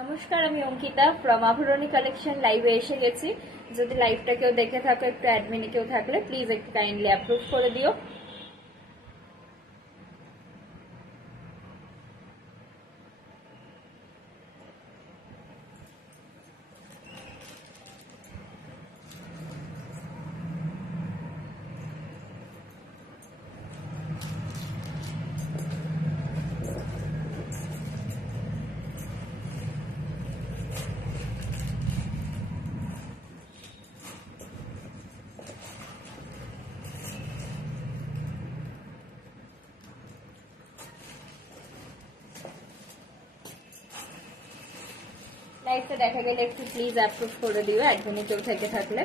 নমস্কার, আমি Ankita from আভরণী collection লাইভে এসে গেছি। যদি লাইভটা কেউ দেখে থাকো, একটু অ্যাডমিনে কেউ থাকলে প্লিজ একটু কাইন্ডলি অ্যাপ্রুভ করে দিও। লাইভটা দেখা গেলে একটু প্লিজ অ্যাপ্রুভ করে দিও অ্যাডমিনে কেউ থেকে থাকলে।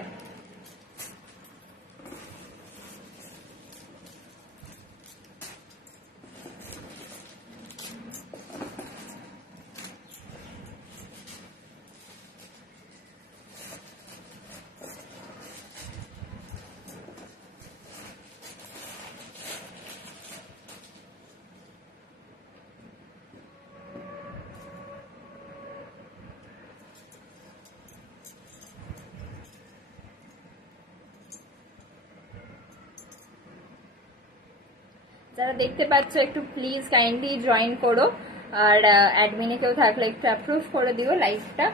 যারা দেখতে পাচ্ছ একটু প্লিজ কাইন্ডলি জয়েন করো, আর অ্যাডমিনে কেউ থাকলে একটু অ্যাপ্রুভ করে দিও লাইভটা।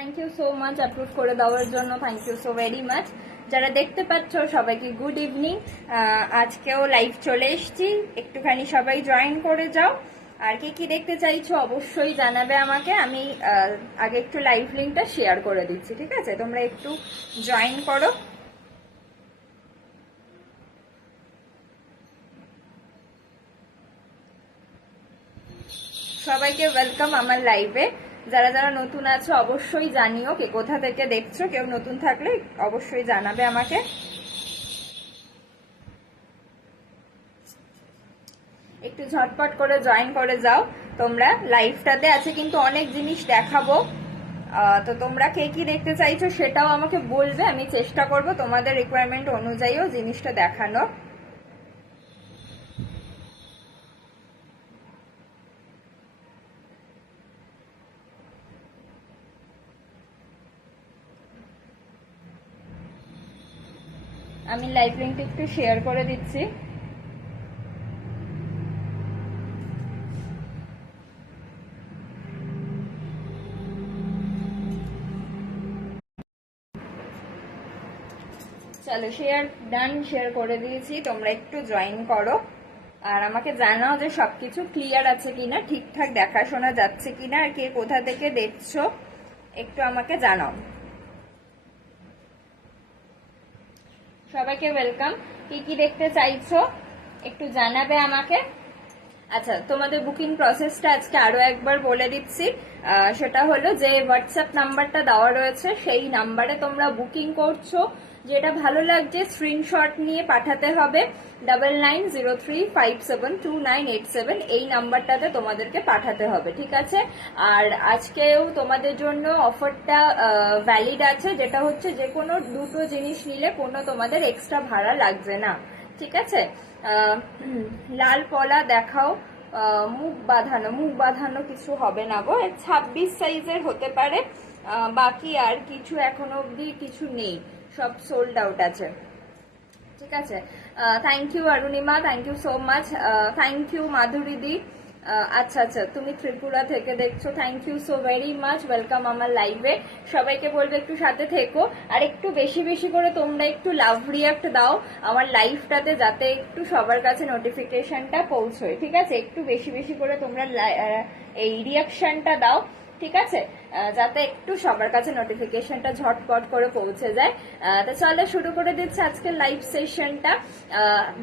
Thank you so much approve করে দেওয়ার জন্য, thank you so very much. যারা দেখতে পাচ্ছ সবাইকে গুড ইভিনিং। আজকেও লাইভ চলে এসছি, একটুখানি সবাই জয়েন করে যাও। আর কি কি দেখতে চাইছো অবশ্যই জানাবে আমাকে। আমি আগে একটু লাইভ লিঙ্কটা শেয়ার করে দিচ্ছি, ঠিক আছে? তোমরা একটু জয়েন করো। সবাইকে ওয়েলকাম আমার লাইভে। যারা যারা নতুন আছো অবশ্যই জানিও কে কোথা থেকে দেখছো। কেউ নতুন থাকলে অবশ্যই জানাবে আমাকে। একটু ঝটপট করে জয়েন করে যাও তোমরা। লাইভটাতে আছে কিন্তু অনেক জিনিস দেখাবো, তো তোমরা কে কি দেখতে চাইছো সেটাও আমাকে বলবে। আমি চেষ্টা করব তোমাদের রিকোয়ারমেন্ট অনুযায়ীও জিনিসটা দেখানোর। আমি লাইভ লিঙ্কটা একটু শেয়ার করে দিচ্ছি। চলো শেয়ার ডান, শেয়ার করে দিয়েছি। তোমরা একটু জয়েন করো আর আমাকে জানাও যে সবকিছু ক্লিয়ার আছে কিনা, ঠিকঠাক দেখাশোনা যাচ্ছে কিনা, আর কে কোথা থেকে দেখছো একটু আমাকে জানাও। সবাইকে ওয়েলকাম। কি কি দেখতে চাইছো একটু জানাবে আমাকে। আচ্ছা, তোমাদের বুকিং প্রসেসটা আজকে আরো একবার বলে দিচ্ছি। সেটা হলো যে হোয়াটসঅ্যাপ নাম্বারটা দেওয়া রয়েছে, সেই নাম্বারে তোমরা বুকিং করছো। যেটা ভালো লাগছে স্ক্রিনশট নিয়ে পাঠাতে হবে 9903572987, এই নাম্বারটাতে তোমাদেরকে পাঠাতে হবে, ঠিক আছে? আর আজকেও তোমাদের জন্য অফারটা ভ্যালিড আছে, যেটা হচ্ছে যে কোনো দুটো জিনিস নিলে কোনো তোমাদের এক্সট্রা ভাড়া লাগবে না, ঠিক আছে? লাল পলা দেখাও। মুখ বাঁধানো কিছু হবে না গো। 26 সাইজের হতে পারে, বাকি আর কিছু এখনো অব্দি কিছু নেই, সব সোল্ড আউট আছে, ঠিক আছে? Thank you Arunima, thank you so much. Thank you Madhuri di, আচ্ছা আচ্ছা, তুমি ত্রিপুরা থেকে দেখছো, thank you so very much, welcome আমার লাইভে। সবাইকে বলবো একটু সাথে থেকো, আর একটু বেশি বেশি করে তোমরা একটু লাভ রিয়াক্ট দাও আমার লাইভটাতে, যাতে একটু সবার কাছে নোটিফিকেশনটা পৌঁছয়, ঠিক আছে? একটু বেশি বেশি করে তোমরা এই রিয়াকশনটা দাও, ঠিক আছে? যাতে একটু সবার কাছে নোটিফিকেশনটা ঝটপট করে পৌঁছে যায়। তো চলো শুরু করে দিচ্ছি আজকের লাইভ সেশনটা।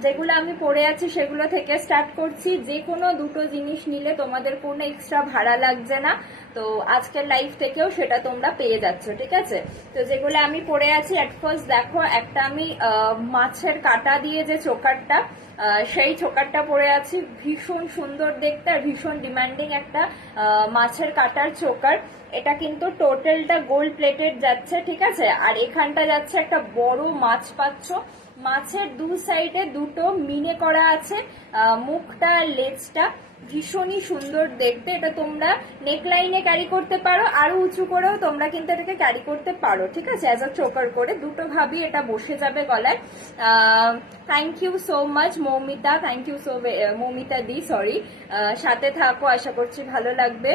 যেগুলো আমি পড়ে আছি সেগুলো থেকে স্টার্ট করছি। যে কোনো দুটো জিনিস নিলে তোমাদের কোনো এক্সট্রা ভাড়া লাগছে না, তো আজকের লাইভ থেকেও সেটা তোমরা পেয়ে যাচ্ছ, ঠিক আছে? তো যেগুলো আমি পড়ে আছি, এট ফার্স্ট দেখো, একটা আমি মাছের কাঁটা দিয়ে যে চোকারটা, সেই চোকারটা পরে আছি, ভীষণ সুন্দর দেখতে আর ভীষণ ডিমান্ডিং একটা মাছের কাটার চোকার। এটা কিন্তু টোটালটা গোল্ড প্লেটেড যাচ্ছে, ঠিক আছে? আর এখানটা যাচ্ছে একটা বড় মাছ পাচ্ছ, মাছের দু সাইডে দুটো মিনে করা আছে, মুখটা লেজটা ভীষণই সুন্দর দেখতে। এটা তোমরা নেকলাইনে ক্যারি করতে পারো, আরো উঁচু করেও তোমরা কিন্তু এটাকে ক্যারি করতে পারো, ঠিক আছে? অ্যাজ আ চোকার করে দুটো ভাবি এটা বসে যাবে গলায়। Thank you so much Moumita, thank you so, Moumita di sorry, সাথে থাকো, আশা করছি ভালো লাগবে।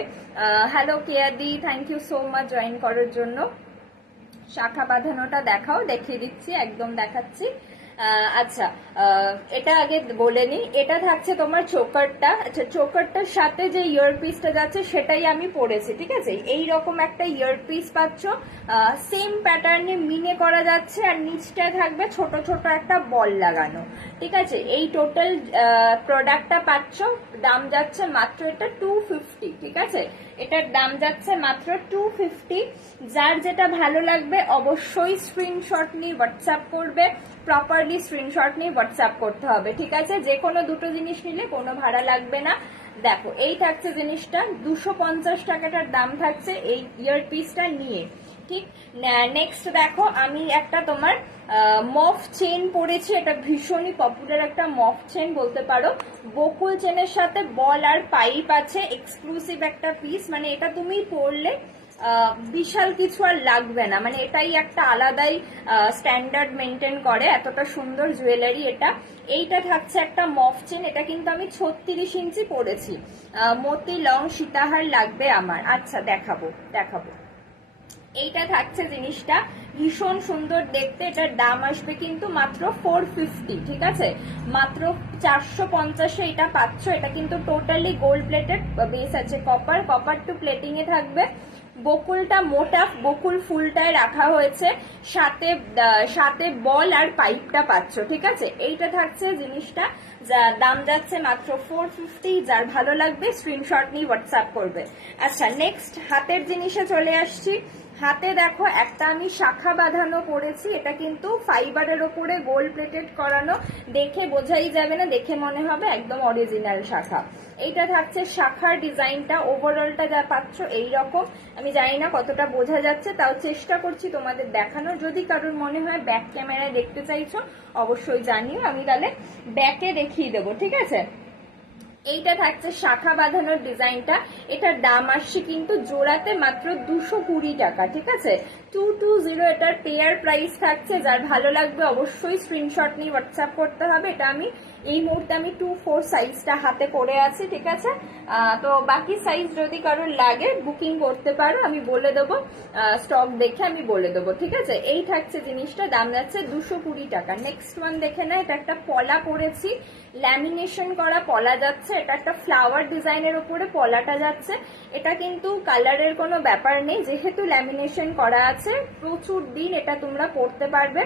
Hello Keya di, thank you so much join করার জন্য। শাখা বাঁধানোটা দেখাও, দেখিয়ে দিচ্ছি, একদম দেখাচ্ছি। আচ্ছা, এটা আগে বলে নি, এটা থাকছে তোমার চোকারটা। আচ্ছা, চোকারটার সাথে যে ইয়ারপিসটা যাচ্ছে সেটাই আমি পরেছি, ঠিক আছে? এই রকম একটা ইয়ারপিস পাচ্ছ, সেম প্যাটার্নে মিনে করা যাচ্ছে, আর নিচটায় থাকবে ছোট ছোট একটা বল লাগানো, ঠিক আছে? এই টোটাল প্রোডাক্টটা পাচ্ছ, দাম যাচ্ছে মাত্র এটা 250, ঠিক আছে? এটার দাম যাচ্ছে মাত্র 250। যার যেটা ভালো লাগবে অবশ্যই স্ক্রিনশট নিয়ে হোয়াটসঅ্যাপ করবে, প্রপারলি স্ক্রিনশট নিয়ে হোয়াটসঅ্যাপ করতে হবে, ঠিক আছে? যে কোনো দুটো জিনিস নিলে কোনো ভাড়া লাগবে না। দেখো, এই থাকছে জিনিসটা 250 টাকাটার দাম থাকছে এই ইয়ারপিসটা নিয়ে, ঠিক। নেক্সট দেখো, আমি একটা তোমার মফ চেন পরেছি, এটা ভীষণই পপুলার একটা মফ চেন বলতে পারো। বকুল চেনের সাথে বল আর পাইপ আছে, এক্সক্লুসিভ একটা পিস, মানে এটা তুমি পরলে বিশাল কিছু আর লাগবে না, মানে এটাই একটা আলাদাই স্ট্যান্ডার্ড মেনটেন করে, এতটা সুন্দর জুয়েলারি এটা। এইটা থাকছে একটা মফ চেন, এটা কিন্তু আমি 36 ইঞ্চি পরেছি, মতি লং সীতাহার লাগবে আমার। আচ্ছা, দেখাবো দেখাবো। এইটা থাকছে জিনিসটা ভীষণ সুন্দর দেখতে, এটার দাম আসবে কিন্তু মাত্র 450, ঠিক আছে? মাত্র 450-এ এটা পাচ্ছ। এটা কিন্তু টোটালি গোল্ড প্লেটেড, বেস আছে কপার, কপার টু প্লেটিং এ থাকবে। বকুলটা মোটা বকুল ফুলটায় রাখা হয়েছে, সাথে সাথে বল আর পাইপটা পাচ্ছ, ঠিক আছে? এইটা থাকছে জিনিসটা, যা দাম যাচ্ছে মাত্র 450। যার ভালো লাগবে স্ক্রিনশট নিয়ে হোয়াটসঅ্যাপ করবে। আচ্ছা, নেক্সট হাতের জিনিসে চলে আসছি। হাতে দেখো, একটা আমি শাখা বাঁধানো পরেছি, এটা কিন্তু ফাইবারের ওপরে গোল্ড প্লেটেড করানো, দেখে বোঝাই যাবে না, দেখে মনে হবে একদম অরিজিনাল শাখা। এইটা থাকছে শাখার ডিজাইনটা, ওভারঅলটা যা পাচ্ছ এইরকম। আমি জানি না কতটা বোঝা যাচ্ছে, তাও চেষ্টা করছি তোমাদের দেখানোর। যদি কারোর মনে হয় ব্যাক ক্যামেরায় দেখতে চাইছো অবশ্যই জানিও, আমি তাহলে ব্যাকে দেখিয়ে দেবো, ঠিক আছে? এইটা থাকছে শাখা বাঁধানোর ডিজাইনটা, এটার দাম আসছে কিন্তু জোড়াতে মাত্র 220 টাকা, ঠিক আছে? 220 এটার পেয়ার প্রাইস থাকছে। যার ভালো লাগবে অবশ্যই স্ক্রিনশট নিয়ে হোয়াটসঅ্যাপ করতে হবে। এটা আমি এই মুহূর্তে আমি 24 সাইজটা হাতে পরে আছি, ঠিক আছে? তো বাকি সাইজ যদি কারোর লাগে বুকিং করতে পারো, আমি বলে দেবো, স্টক দেখে আমি বলে দেবো, ঠিক আছে? এই থাকছে জিনিসটা, দাম যাচ্ছে 220 টাকা। নেক্সট ওয়ান দেখে না, এটা একটা পলা পরেছি, ল্যামিনেশন করা পলা যাচ্ছে, এটা একটা ফ্লাওয়ার ডিজাইনের উপরে পলাটা যাচ্ছে। এটা কিন্তু কালারের কোনো ব্যাপার নেই, যেহেতু ল্যামিনেশন করা আছে, প্রচুর দিন এটা তোমরা পরতে পারবে,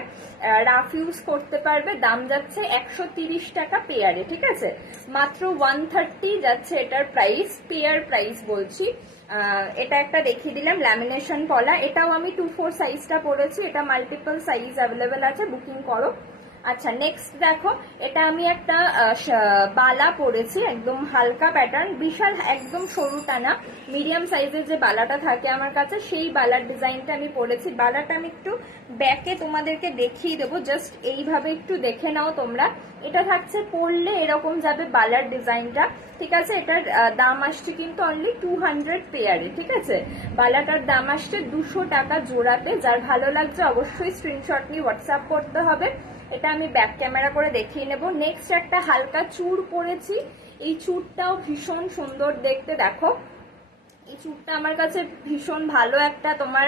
রাফ ইউজ করতে পারবে। দাম যাচ্ছে 130 টাকা পেয়ারে, ঠিক আছে? মাত্র 130 যাচ্ছে এটার প্রাইস, পেয়ার প্রাইস বলছি। এটা একটা দেখিয়ে দিলাম ল্যামিনেশন পলা, এটাও আমি 24 সাইজটা পরেছি, এটা মাল্টিপল সাইজ অ্যাভেলেবেল আছে, বুকিং করো। আচ্ছা, নেক্সট দেখো, এটা আমি একটা বালা পরেছি, একদম হালকা প্যাটার্ন, বিশাল একদম সরুটা না, মিডিয়াম সাইজের যে বালাটা থাকে আমার কাছে, সেই বালার ডিজাইনটা আমি পরেছি। বালাটা আমি একটু ব্যাকে তোমাদেরকে দেখিয়ে দেবো, জাস্ট এইভাবে একটু দেখে নাও তোমরা। এটা থাকছে পরলে এরকম যাবে বালার ডিজাইনটা, ঠিক আছে? এটার দাম আসছে কিন্তু অনলি 200 পেয়ারে, ঠিক আছে? বালাটার দাম আসছে 200 টাকা জোড়াতে। যার ভালো লাগছে অবশ্যই স্ক্রিনশট নিয়ে হোয়াটসঅ্যাপ করতে হবে। এটা আমি ব্যাক ক্যামেরা করে দেখিয়ে নেব। নেক্সট একটা হালকা চূড় পরেছি, এই চুড়টাও ভীষণ সুন্দর দেখতে, দেখো এই চুড়টা আমার কাছে ভীষণ ভালো একটা তোমার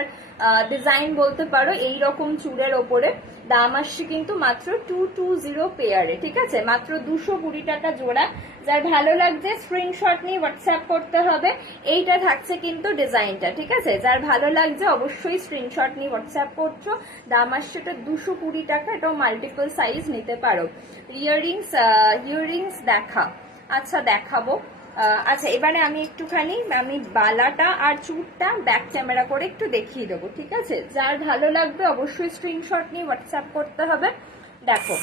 ডিজাইন বলতে পারো। এই রকম চুড়ের ওপরে দাম আসছে কিন্তু মাত্র 220 পেয়ারে, ঠিক আছে, মাত্র 220 টাকা জোড়া। যার ভালো লাগছে স্ক্রিনশট নিয়ে হোয়াটসঅ্যাপ করতে হবে। এইটা থাকছে কিন্তু ডিজাইনটা, ঠিক আছে, যার ভালো লাগছে অবশ্যই স্ক্রিনশট নিয়ে হোয়াটসঅ্যাপ করছো। দাম আসছে এটা 220 টাকা, এটাও মাল্টিপল সাইজ নিতে পারো। ইয়াররিংস দেখা, আচ্ছা দেখাবো। আচ্ছা এবারে আমি একটুখানি বালাটা আর চুড়টা ব্যাক ক্যামেরা করে একটু দেখিয়ে দেবো, ঠিক আছে, যার ভালো লাগবে অবশ্যই স্ক্রিনশট নিয়ে হোয়াটসঅ্যাপ করতে হবে। দেখো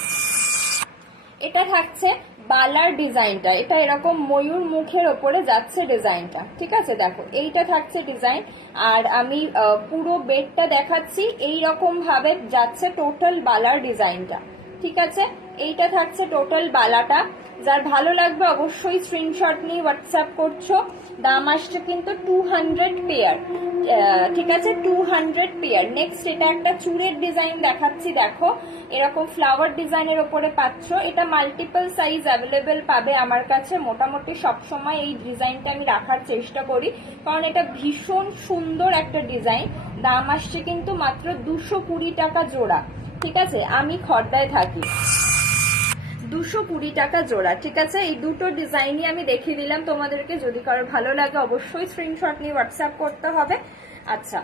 এটা থাকছে বালার ডিজাইনটা, এটা এরকম ময়ূর মুখের ওপরে যাচ্ছে ডিজাইনটা, ঠিক আছে, দেখো এইটা থাকছে ডিজাইন। আর আমি পুরো বেডটা দেখাচ্ছি, এই রকম ভাবে যাচ্ছে টোটাল বালার ডিজাইনটা, ঠিক আছে, এইটা থাকছে টোটাল বালাটা। যার ভালো লাগবে অবশ্যই স্ক্রিনশট নিয়ে হোয়াটসঅ্যাপ করছো। দাম আসছে কিন্তু 200 পেয়ার, ঠিক আছে, 200 পেয়ার। নেক্সট এটা একটা চুড়ের ডিজাইন দেখাচ্ছি, দেখো এরকম ফ্লাওয়ার ডিজাইনের ওপরে পাচ্ছ। এটা মাল্টিপল সাইজ অ্যাভেলেবেল পাবে আমার কাছে, মোটামুটি সবসময় এই ডিজাইনটা আমি রাখার চেষ্টা করি, কারণ এটা ভীষণ সুন্দর একটা ডিজাইন। দাম আসছে কিন্তু মাত্র 220 টাকা জোড়া, ঠিক আছে, আমি খড়দায় থাকি, 220 টাকা জোড়া, ঠিক আছে। এই দুটো ডিজাইনই আমি দেখিয়ে দিলাম তোমাদেরকে, যদি কারোর ভালো লাগে অবশ্যই স্ক্রিনশট নিয়ে হোয়াটসঅ্যাপ করতে হবে। আচ্ছা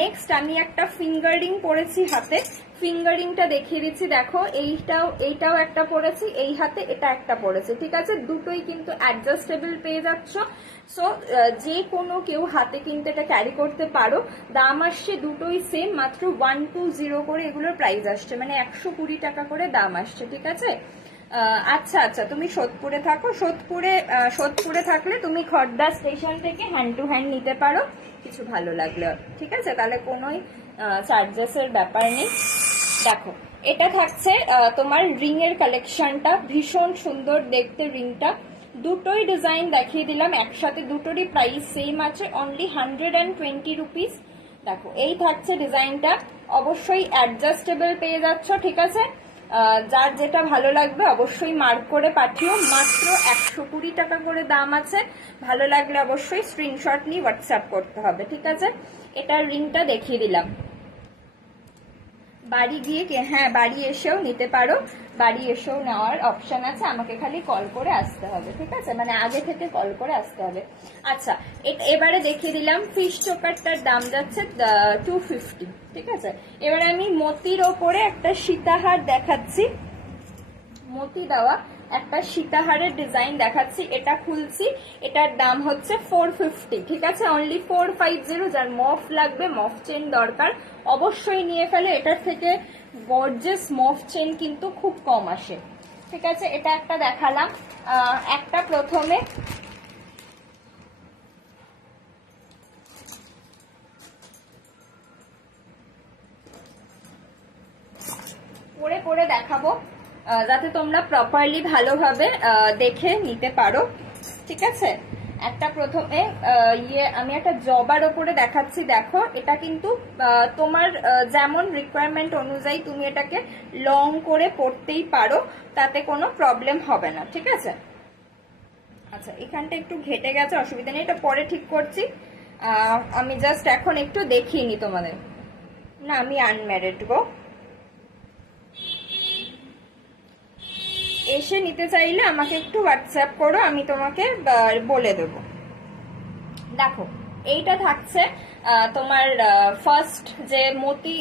নেক্সট আমি একটা ফিঙ্গার রিং পরেছি হাতে, ফিঙ্গার রিংটা দেখিয়ে দিচ্ছি, দেখো এইটাও একটা পরেছি এই হাতে, এটা একটা পরেছি, ঠিক আছে, দুটোই কিন্তু অ্যাডজাস্টেবল পেয়ে যাচ্ছ। সো যে কোনো কেউ হাতে কিন্তু এটা ক্যারি করতে পারো। দাম আসছে দুটোই সেম, মাত্র 120 করে এগুলোর প্রাইস আসছে, মানে 120 টাকা করে দাম আসছে, ঠিক আছে। আচ্ছা আচ্ছা তুমি সোদপুরে থাকো, সোদপুরে থাকলে তুমি খড়দা স্টেশন থেকে হ্যান্ড টু হ্যান্ড নিতে পারো কিছু ভালো লাগলে, ঠিক আছে, তাহলে কোনোই চার্জেসের ব্যাপার নেই। দেখো এটা থাকছে তোমার রিং এর কালেকশনটা, ভীষণ সুন্দর দেখতে রিংটা, দুটোই ডিজাইন দেখিয়ে দিলাম একসাথে, দুটোরই প্রাইস সেম আছে, অনলি 120 রুপিস। দেখো এই থাকছে ডিজাইনটা, অবশ্যই অ্যাডজাস্টেবল পেয়ে যাচ্ছ, ঠিক আছে, যার যেটা ভালো লাগবে অবশ্যই মার্ক করে পাঠিও, মাত্র 120 টাকা করে দাম আছে। ভালো লাগলে অবশ্যই স্ক্রিনশট নিয়ে হোয়াটসঅ্যাপ করতে হবে, ঠিক আছে। এটার রিংটা দেখিয়ে দিলাম, বাড়ি গিয়ে হ্যাঁ বাড়ি এসেও নিতে পারো, বাড়ি এসেও নেওয়ার অপশন আছে, আমাকে খালি কল করে আসতে হবে, ঠিক আছে, মানে আগে থেকে কল করে আসতে হবে। আচ্ছা এবারে দেখিয়ে দিলাম ফিশ চোকারটার দাম যাচ্ছে 250, ঠিক আছে। এবারে আমি মতির ওপরে একটা সীতাহার দেখাচ্ছি, মতি দেওয়া একটা সীতাহারের ডিজাইন দেখাচ্ছি, এটা খুলছি, এটার দাম হচ্ছে 450, ঠিক আছে, অনলি 450। যার মফ লাগবে, মফ চেন দরকার অবশ্যই নিয়ে ফেলে, এটার থেকে গর্জিয়াস মফ চেন কিন্তু খুব কম আসে, ঠিক আছে। এটা একটা দেখালাম, একটা প্রথমে পরে দেখাবো, যাতে তোমরা প্রপারলি ভালোভাবে দেখে নিতে পারো, ঠিক আছে। একটা প্রথমে আমি একটা জবার ওপরে দেখাচ্ছি, দেখো এটা কিন্তু তোমার যেমন রিকোয়ারমেন্ট অনুযায়ী তুমি এটাকে লং করে পরতেই পারো, তাতে কোনো প্রবলেম হবে না, ঠিক আছে। আচ্ছা এখানটা একটু ঘেটে গেছে, অসুবিধা নেই, এটা পরে ঠিক করছি। আমি জাস্ট এখন একটু দেখিয়ে নি তোমাদের, না আমি আনম্যারিড গো, এসে নিতে চাইলে আমাকে একটু হোয়াটসঅ্যাপ করো, আমি তোমাকে বলে দেবো। দেখো এইটা থাকছে তোমার ফার্স্ট যে মতি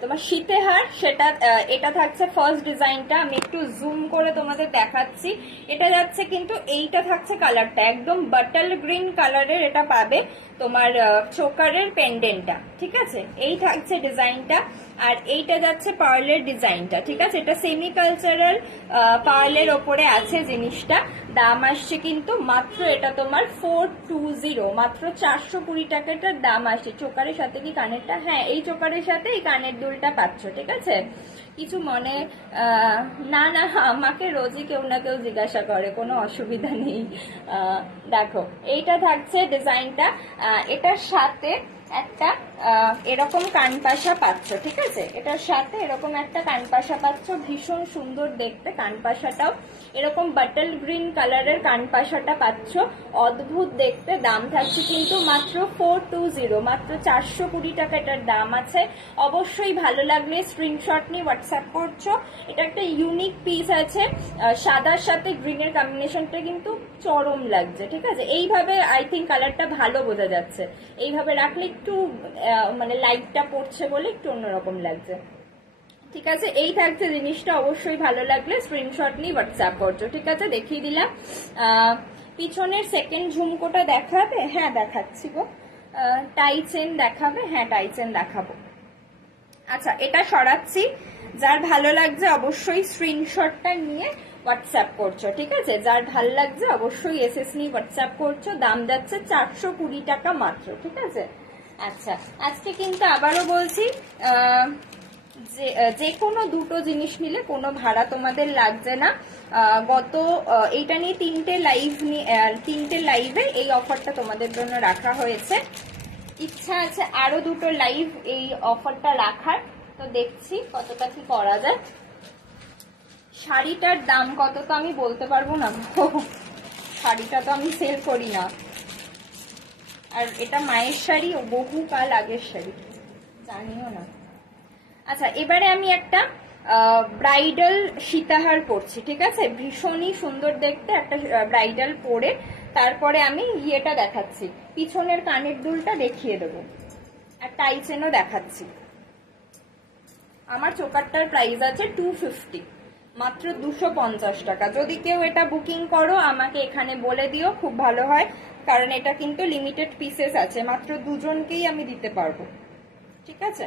তোমার সীতেহার, সেটা এটা থাকছে ফার্স্ট ডিজাইনটা, আমি একটু জুম করে তোমাদের দেখাচ্ছি। এটা যাচ্ছে কিন্তু এইটা থাকছে কালারটা একদম বাটল গ্রিন কালারের, এটা পাবে তোমার চোকারের পেন্ডেন্টটা, ঠিক আছে, এই থাকছে ডিজাইনটা। আর এইটা যাচ্ছে পার্লের ডিজাইনটা, ঠিক আছে, এটা সেমি কালচারাল পার্লের ওপরে আছে জিনিসটা। দাম আসছে কিন্তু মাত্র এটা তোমার 420, মাত্র 420 টাকাটার দাম আসছে। চোকারের সাথে কি কানেরটা, হ্যাঁ এই চোকারের সাথে এই কানের দুলটা পাচ্ছ, ঠিক আছে, কিছু মনে না না, আমাকে রোজই কেউ না কেউ জিজ্ঞাসা করে, কোনো অসুবিধা নেই। দেখো এইটা থাকছে ডিজাইনটা, এটার সাথে একটা এরকম কানপাশা পাচ্ছ, ঠিক আছে? এটার সাথে এরকম একটা কানপাশা পাচ্ছ, ভীষণ সুন্দর দেখতে কানপাশাটাও। এরকম বাটল গ্রিন কালারের কানপাশাটা পাচ্ছ, অদ্ভুত দেখতে। দাম থাকছে কিন্তু মাত্র 420, মাত্র 420 টাকা এটার দাম আছে। অবশ্যই ভালো লাগলে স্ক্রিনশট নিয়ে হোয়াটসঅ্যাপ করছো। এটা একটা ইউনিক পিস আছে, সাদার সাথে গ্রিনের কম্বিনেশনটা কিন্তু চরম লাগছে, ঠিক আছে? এইভাবে আই থিঙ্ক কালারটা ভালো বোঝা যাচ্ছে, এইভাবে রাখলে একটু মানে লাইটটা পড়ছে বলে একটু অন্যরকম লাগছে, ঠিক আছে? এই থাকছে জিনিসটা, অবশ্যই ভালো লাগলে স্ক্রিনশট নিয়ে হোয়াটসঅ্যাপ করছো, ঠিক আছে? দেখিয়ে দিলাম। পিছনের সেকেন্ড ঝুমকোটা দেখাবে? হ্যাঁ দেখাচ্ছি গো। টাই চেন দেখাবে? হ্যাঁ টাই চেন দেখাবো। আচ্ছা এটা সরাচ্ছি, যার ভালো লাগছে অবশ্যই স্ক্রিনশটটা নিয়ে হোয়াটসঅ্যাপ করছো, ঠিক আছে? যার ভালো লাগছে অবশ্যই এসএস নিয়ে হোয়াটসঅ্যাপ করছো। দাম যাচ্ছে 420 টাকা মাত্র, ঠিক আছে? আচ্ছা আজকে কিন্তু আবারও বলছি, যে কোনো দুটো জিনিস নিলে কোনো ভাড়া তোমাদের লাগছে না। গত এইটা নিয়ে তিনটে লাইভে এই অফারটা তোমাদের জন্য রাখা হয়েছে। ইচ্ছা আছে আরো দুটো লাইভ এই অফারটা রাখার, তো দেখছি কতটা কি করা যায়। শাড়িটার দাম কত তো আমি বলতে পারবো না, শাড়িটা তো আমি সেল করি না। আর এটা মায়ের শাড়ি, ও বহুকাল আগের শাড়ি, জানিও না। আচ্ছা এবারে আমি একটা ব্রাইডাল সীতাহার পরছি, ঠিক আছে? ভীষণই সুন্দর দেখতে একটা ব্রাইডাল পরে তারপরে আমি ইয়েটা দেখাচ্ছি, পিছনের কানের দুলটা দেখিয়ে দেবো, আর টাই চেনও দেখাচ্ছি। আমার চোকারটার প্রাইস আছে 250, মাত্র 250 টাকা। যদি কেউ এটা বুকিং করো আমাকে এখানে বলে দিও, খুব ভালো হয়, কারণ এটা কিন্তু লিমিটেড পিসেস আছে, মাত্র দুজনকেই আমি দিতে পারবো, ঠিক আছে?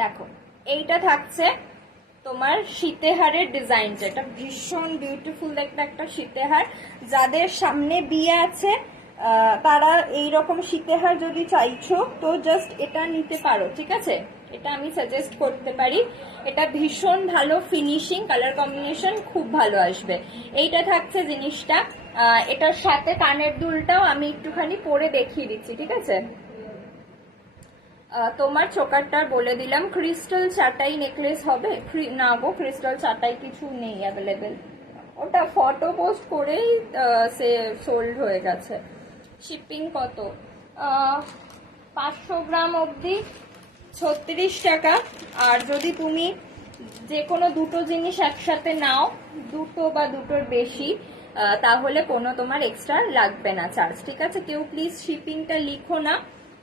দেখো এইটা থাকছে তোমার সীতেহারের ডিজাইনটা, এটা ভীষণ বিউটিফুল দেখতে একটা সীতেহার। যাদের সামনে বিয়ে আছে তারা এইরকম সীতেহার যদি চাইছো তো জাস্ট এটা নিতে পারো, ঠিক আছে? এটা আমি সাজেস্ট করতে পারি, এটা ভীষণ ভালো ফিনিশিং, কালার কম্বিনেশন খুব ভালো আসবে। এইটা থাকছে জিনিসটা। এটার সাথে কানের দুলটাও আমি একটুখানি পরে দেখিয়ে দিচ্ছি, ঠিক আছে? তোমার চোকারটা বলে দিলাম। ক্রিস্টাল চাটাই নেকলেস হবে? না গো, ক্রিস্টাল চাটাই কিছু নেই অ্যাভেলেবেল, ওটা ফটো পোস্ট করেই সে সোল্ড হয়ে গেছে। শিপিং কত? 500 গ্রাম অবধি 36 টাকা। আর যদি তুমি যে কোনো দুটো জিনিস একসাথে নাও, দুটো বা দুটোর বেশি, তাহলে কোনো তোমার এক্সট্রা লাগবে না চার্জ, ঠিক আছে? কেউ প্লিজ শিপিংটা লিখো না,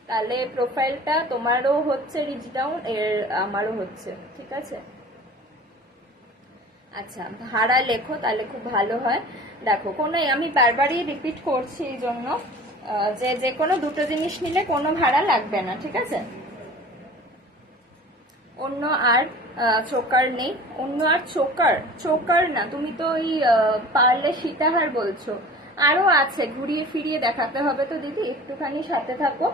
তাহলে প্রোফাইলটা তোমারও হচ্ছে রিচ ডাউন, এর আমারও হচ্ছে, ঠিক আছে? আচ্ছা ভাড়া লেখো তাহলে খুব ভালো হয়। দেখো কোনো, আমি বারবারই রিপিট করছি এই জন্য, যে কোনো দুটো জিনিস নিলে কোনো ভাড়া লাগবে না, ঠিক আছে? অন্য আর চোকার নেই? অন্য আর চোকার না, তুমি তো ওই পারলে সীতাহার বলছো, আরো আছে, ঘুরিয়ে ফিরিয়ে দেখাতে হবে তো দিদি, একটুখানি সাথে থাকো,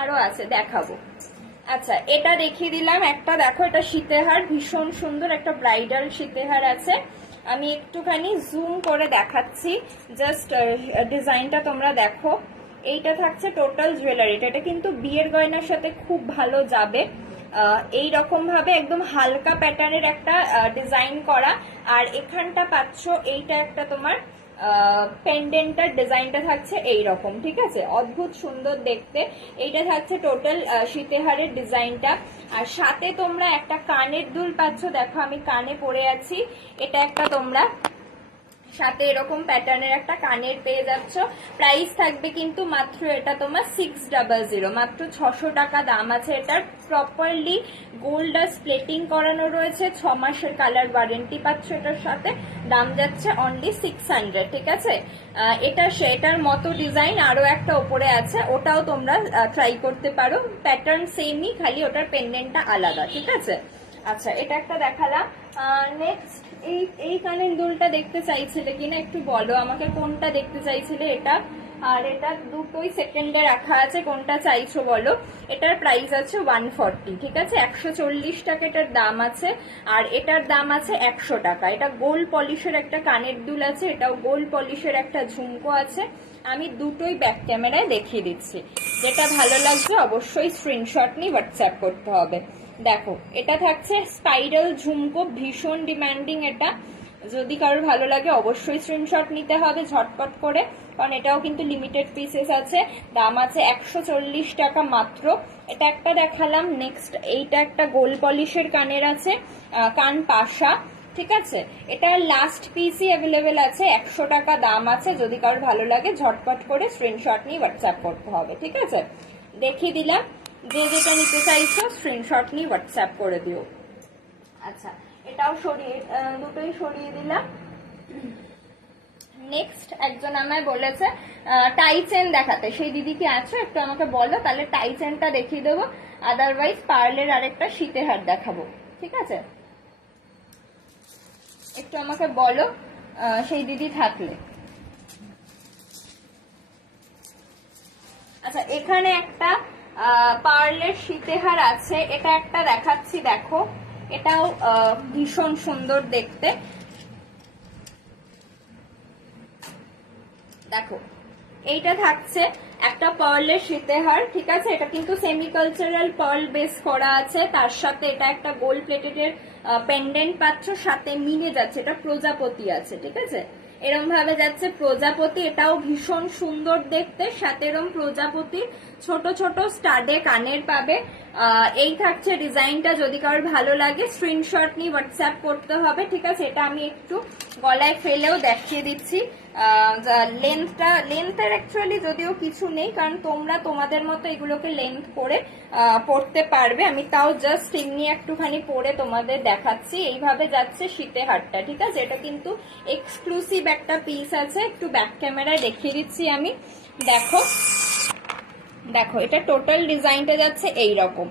আরো আছে দেখাবো। আচ্ছা এটা দেখিয়ে দিলাম একটা, দেখো এটা সীতেহার, ভীষণ সুন্দর একটা ব্রাইডাল সীতেহার আছে। আমি একটুখানি জুম করে দেখাচ্ছি, জাস্ট ডিজাইনটা তোমরা দেখো। এইটা থাকছে টোটাল জুয়েলারিটা, এটা কিন্তু বিয়ের গয়নার সাথে খুব ভালো যাবে। এই রকম ভাবে একদম হালকা প্যাটার্নের একটা ডিজাইন করা, আর এখানটা পাচ্ছ এইটা একটা তোমার পেন্ডেন্টার ডিজাইনটা থাকছে এই রকম, ঠিক আছে? অদ্ভুত সুন্দর দেখতে। এইটা থাকছে টোটাল সীতেহারের ডিজাইনটা, আর সাথে তোমরা একটা কানের দুল পাচ্ছ, দেখো আমি কানে পরে আছি, এটা একটা তোমরা সাথে এরকম প্যাটার্নের একটা কানের পেয়ে যাচ্ছ। প্রাইস থাকবে কিন্তু মাত্র এটা তোমার 600, মাত্র 600 টাকা দাম আছে এটার। প্রপারলি গোল্ড আর স্প্লেটিং করানো রয়েছে, 6 মাসের কালার ওয়ারেন্টি পাচ্ছ এটার সাথে। দাম যাচ্ছে অনলি 600, ঠিক আছে? এটার মতো ডিজাইন আরো একটা ওপরে আছে, ওটাও তোমরা ট্রাই করতে পারো, প্যাটার্ন সেমই, খালি ওটার পেন্ডেন্টটা আলাদা, ঠিক আছে? আচ্ছা এটা একটা দেখালাম। নেক্সট এই কানের দুলটা দেখতে চাইছিলে কিনা একটু বলো আমাকে, কোনটা দেখতে চাইছিলে? এটা আর এটা দুটোই সেকেন্ডে রাখা আছে, কোনটা চাইছো বলো। এটার প্রাইস আছে 140, ঠিক আছে, 140 টাকা এটার দাম আছে। আর এটার দাম আছে 100 টাকা। এটা গোল্ড পলিশের একটা কানের দুল আছে, এটাও গোল্ড পলিশের একটা ঝুমকো আছে। আমি দুটোই ব্যাক ক্যামেরায় দেখিয়ে দিচ্ছি। যেটা ভালো লাগছে অবশ্যই স্ক্রিনশট নিয়ে হোয়াটসঅ্যাপ করতে হবে। দেখো এটা থাকছে স্পাইরাল ঝুমকো, ভীষণ ডিমান্ডিং এটা। যদি কারোর ভালো লাগে অবশ্যই স্ক্রিনশট নিতে হবে ঝটপট করে, কারণ এটাও কিন্তু লিমিটেড পিসেস আছে। দাম আছে 140 টাকা মাত্র। এটা একটা দেখালাম। নেক্সট এইটা একটা গোল্ড পলিশের কানের আছে, কান পাশা, ঠিক আছে। এটা লাস্ট পিসই অ্যাভেলেবেল আছে, 100 টাকা দাম আছে। যদি কারোর ভালো লাগে ঝটপট করে স্ক্রিনশট নিয়ে হোয়াটসঅ্যাপ করতে হবে, ঠিক আছে। দেখিয়ে দিলাম, যে যেটা নিতে চাইছো স্ক্রিনশট নিয়ে হোয়াটসঅ্যাপ করে দিও। আচ্ছা, এটাও সরিয়ে, দুটোই সরিয়ে দিলাম। নেক্সট একজন আমায় বলেছে টাই চেন দেখাতে, সেই দিদি কি আছো একটু আমাকে বলো, তাহলে টাই চেনটা দেখিয়ে দেবো। আদারওয়াইজ পার্লের আরেকটা শীতের হার দেখাবো, ঠিক আছে। একটু আমাকে বলো সেই দিদি থাকলে। আচ্ছা, এখানে একটা পার্লের শীতেহার আছে, এটা একটা দেখাচ্ছি, দেখো এটাও ভীষণ সুন্দর দেখতে। দেখো এইটা থাকছে একটা পার্লের শীতেহার, ঠিক আছে। এটা কিন্তু সেমি কালচারাল পার্ল বেস করা আছে, তার সাথে এটা একটা গোল্ড প্লেটেড পেন্ডেন্ট পাচ্ছ, সাথে মিনে যাচ্ছে, এটা প্রজাপতি আছে, ঠিক আছে। এরম ভাবে যাচ্ছে প্রজাপতি, এটাও ভীষণ সুন্দর দেখতে। সাথে এরম প্রজাপতির ছোট ছোট স্টাডে কানের পাবে। এই থাকছে ডিজাইনটা। যদি কারোর ভালো লাগে স্ক্রিনশট নিয়ে হোয়াটসঅ্যাপ করতে হবে, ঠিক আছে। এটা আমি একটু গলায় ফেলেও দেখিয়ে দিচ্ছি। লেন্থের অ্যাকচুয়ালি যদিও কিছু নেই, কারণ তোমরা তোমাদের মতো এগুলোকে লেন্থ করে পড়তে পারবে। আমি তাও জাস্ট এমনি একটুখানি পরে তোমাদের দেখাচ্ছি। এইভাবে যাচ্ছে শীতেহারটা, ঠিক আছে। এটা কিন্তু এক্সক্লুসিভ একটা পিস আছে, একটু ব্যাক ক্যামেরায় দেখিয়ে দিচ্ছি আমি। দেখো দেখো এটা টোটাল ডিজাইনটা যাচ্ছে এই রকম।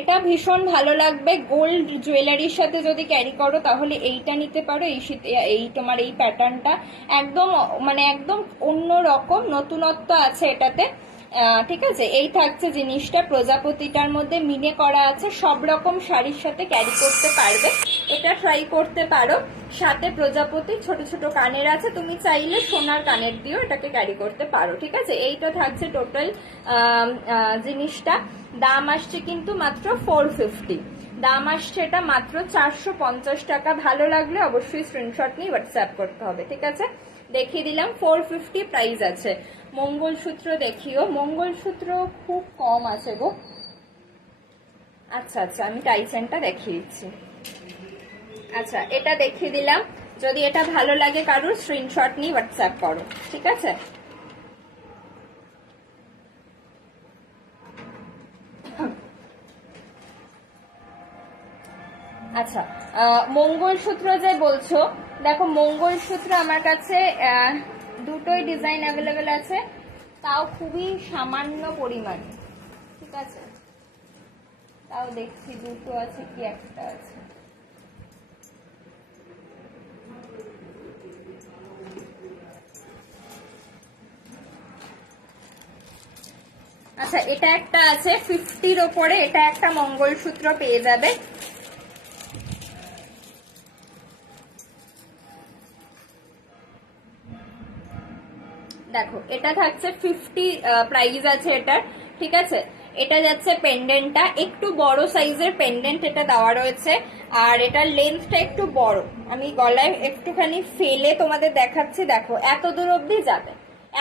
এটা ভীষণ ভালো লাগবে। গোল্ড জুয়েলারির সাথে যদি ক্যারি করো তাহলে এইটা নিতে পারো। এই তোমার এই প্যাটার্নটা একদম মানে একদম অন্য রকম, নতুনত্ব আছে এটাতে, ঠিক আছে। এই থাকছে জিনিসটা, প্রজাপতিটার মধ্যে মিনে করা আছে, সব রকম শাড়ির সাথে ক্যারি করতে পারবে। এটা ট্রাই করতে পারো। সাথে প্রজাপতি ছোট ছোট কানের আছে, তুমি চাইলে সোনার কানের দিয়েও এটাকে ক্যারি করতে পারো, ঠিক আছে। এইটা থাকছে টোটাল জিনিসটা। দাম আসছে কিন্তু মাত্র 450, দাম আসছে এটা মাত্র 450 টাকা। ভালো লাগলে অবশ্যই স্ক্রিনশট নিয়ে হোয়াটসঅ্যাপ করতে হবে, ঠিক আছে। দেখিয়ে দিলাম 450 প্রাইস আছে। মঙ্গলসূত্র দেখিও, মঙ্গলসূত্র খুব কম আছে গো। আচ্ছা আচ্ছা, আমি টাইসেনটা দেখিয়ে দিচ্ছি। আচ্ছা, এটা দেখিয়ে দিলাম। যদি এটা ভালো লাগে কারোর স্ক্রিনশট নিয়ে হোয়াটসঅ্যাপ করো, ঠিক আছে। আচ্ছা, মঙ্গলসূত্র যে বলছো, দেখো মঙ্গলসূত্র আমার কাছে দুটোই ডিজাইন অ্যাভেলেবেল আছে, তাও খুবই সামান্য পরিমাণে, ঠিক আছে। তাও দেখছি দুটো আছে কি একটা আছে। আচ্ছা, এটা একটা আছে 50-র ওপরে, এটা একটা মঙ্গলসূত্র পেয়ে যাবে। দেখো এটা থাকছে 50 প্রাইস আছে এটার, ঠিক আছে। এটা যাচ্ছে পেন্ডেন্টটা, একটু বড় সাইজের পেন্ডেন্ট এটা দেওয়া রয়েছে। আর এটার লেন্থটা একটু বড়, আমি গলায় একটুখানি ফেলে তোমাদের দেখাচ্ছি। দেখো এত দূর অব্দি যাবে,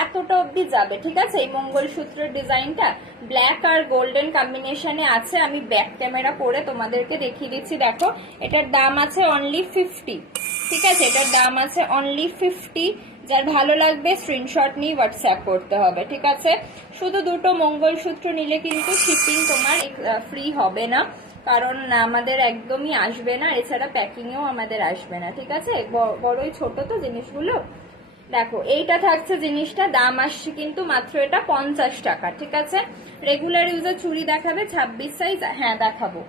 এতটা অব্দি যাবে, ঠিক আছে। এই মঙ্গলসূত্রের ডিজাইনটা ব্ল্যাক আর গোল্ডেন কম্বিনেশনে আছে। আমি ব্যাক ক্যামেরা করে তোমাদেরকে দেখিয়ে দিচ্ছি। দেখো এটার দাম আছে অনলি 50, ঠিক আছে। এটার দাম আছে অনলি 50। যার ভালো লাগবে স্ক্রিনশট নিয়ে হোয়াটসঅ্যাপ করতে হবে, ঠিক আছে। শুধু দুটো মঙ্গলসূত্র নিলে কিন্তু শিপিং তোমার ফ্রি হবে না, কারণ আমাদের একদমই আসবে না, এছাড়া প্যাকিংও আমাদের আসবে না, ঠিক আছে। বড়ই ছোট তো জিনিসগুলো। দেখো এইটা থাকছে জিনিসটা, দাম আসছে কিন্তু মাত্র এটা 50 টাকা, ঠিক আছে। রেগুলার ইউজের চুড়ি দেখাবে 26 সাইজ, হ্যাঁ দেখাবো।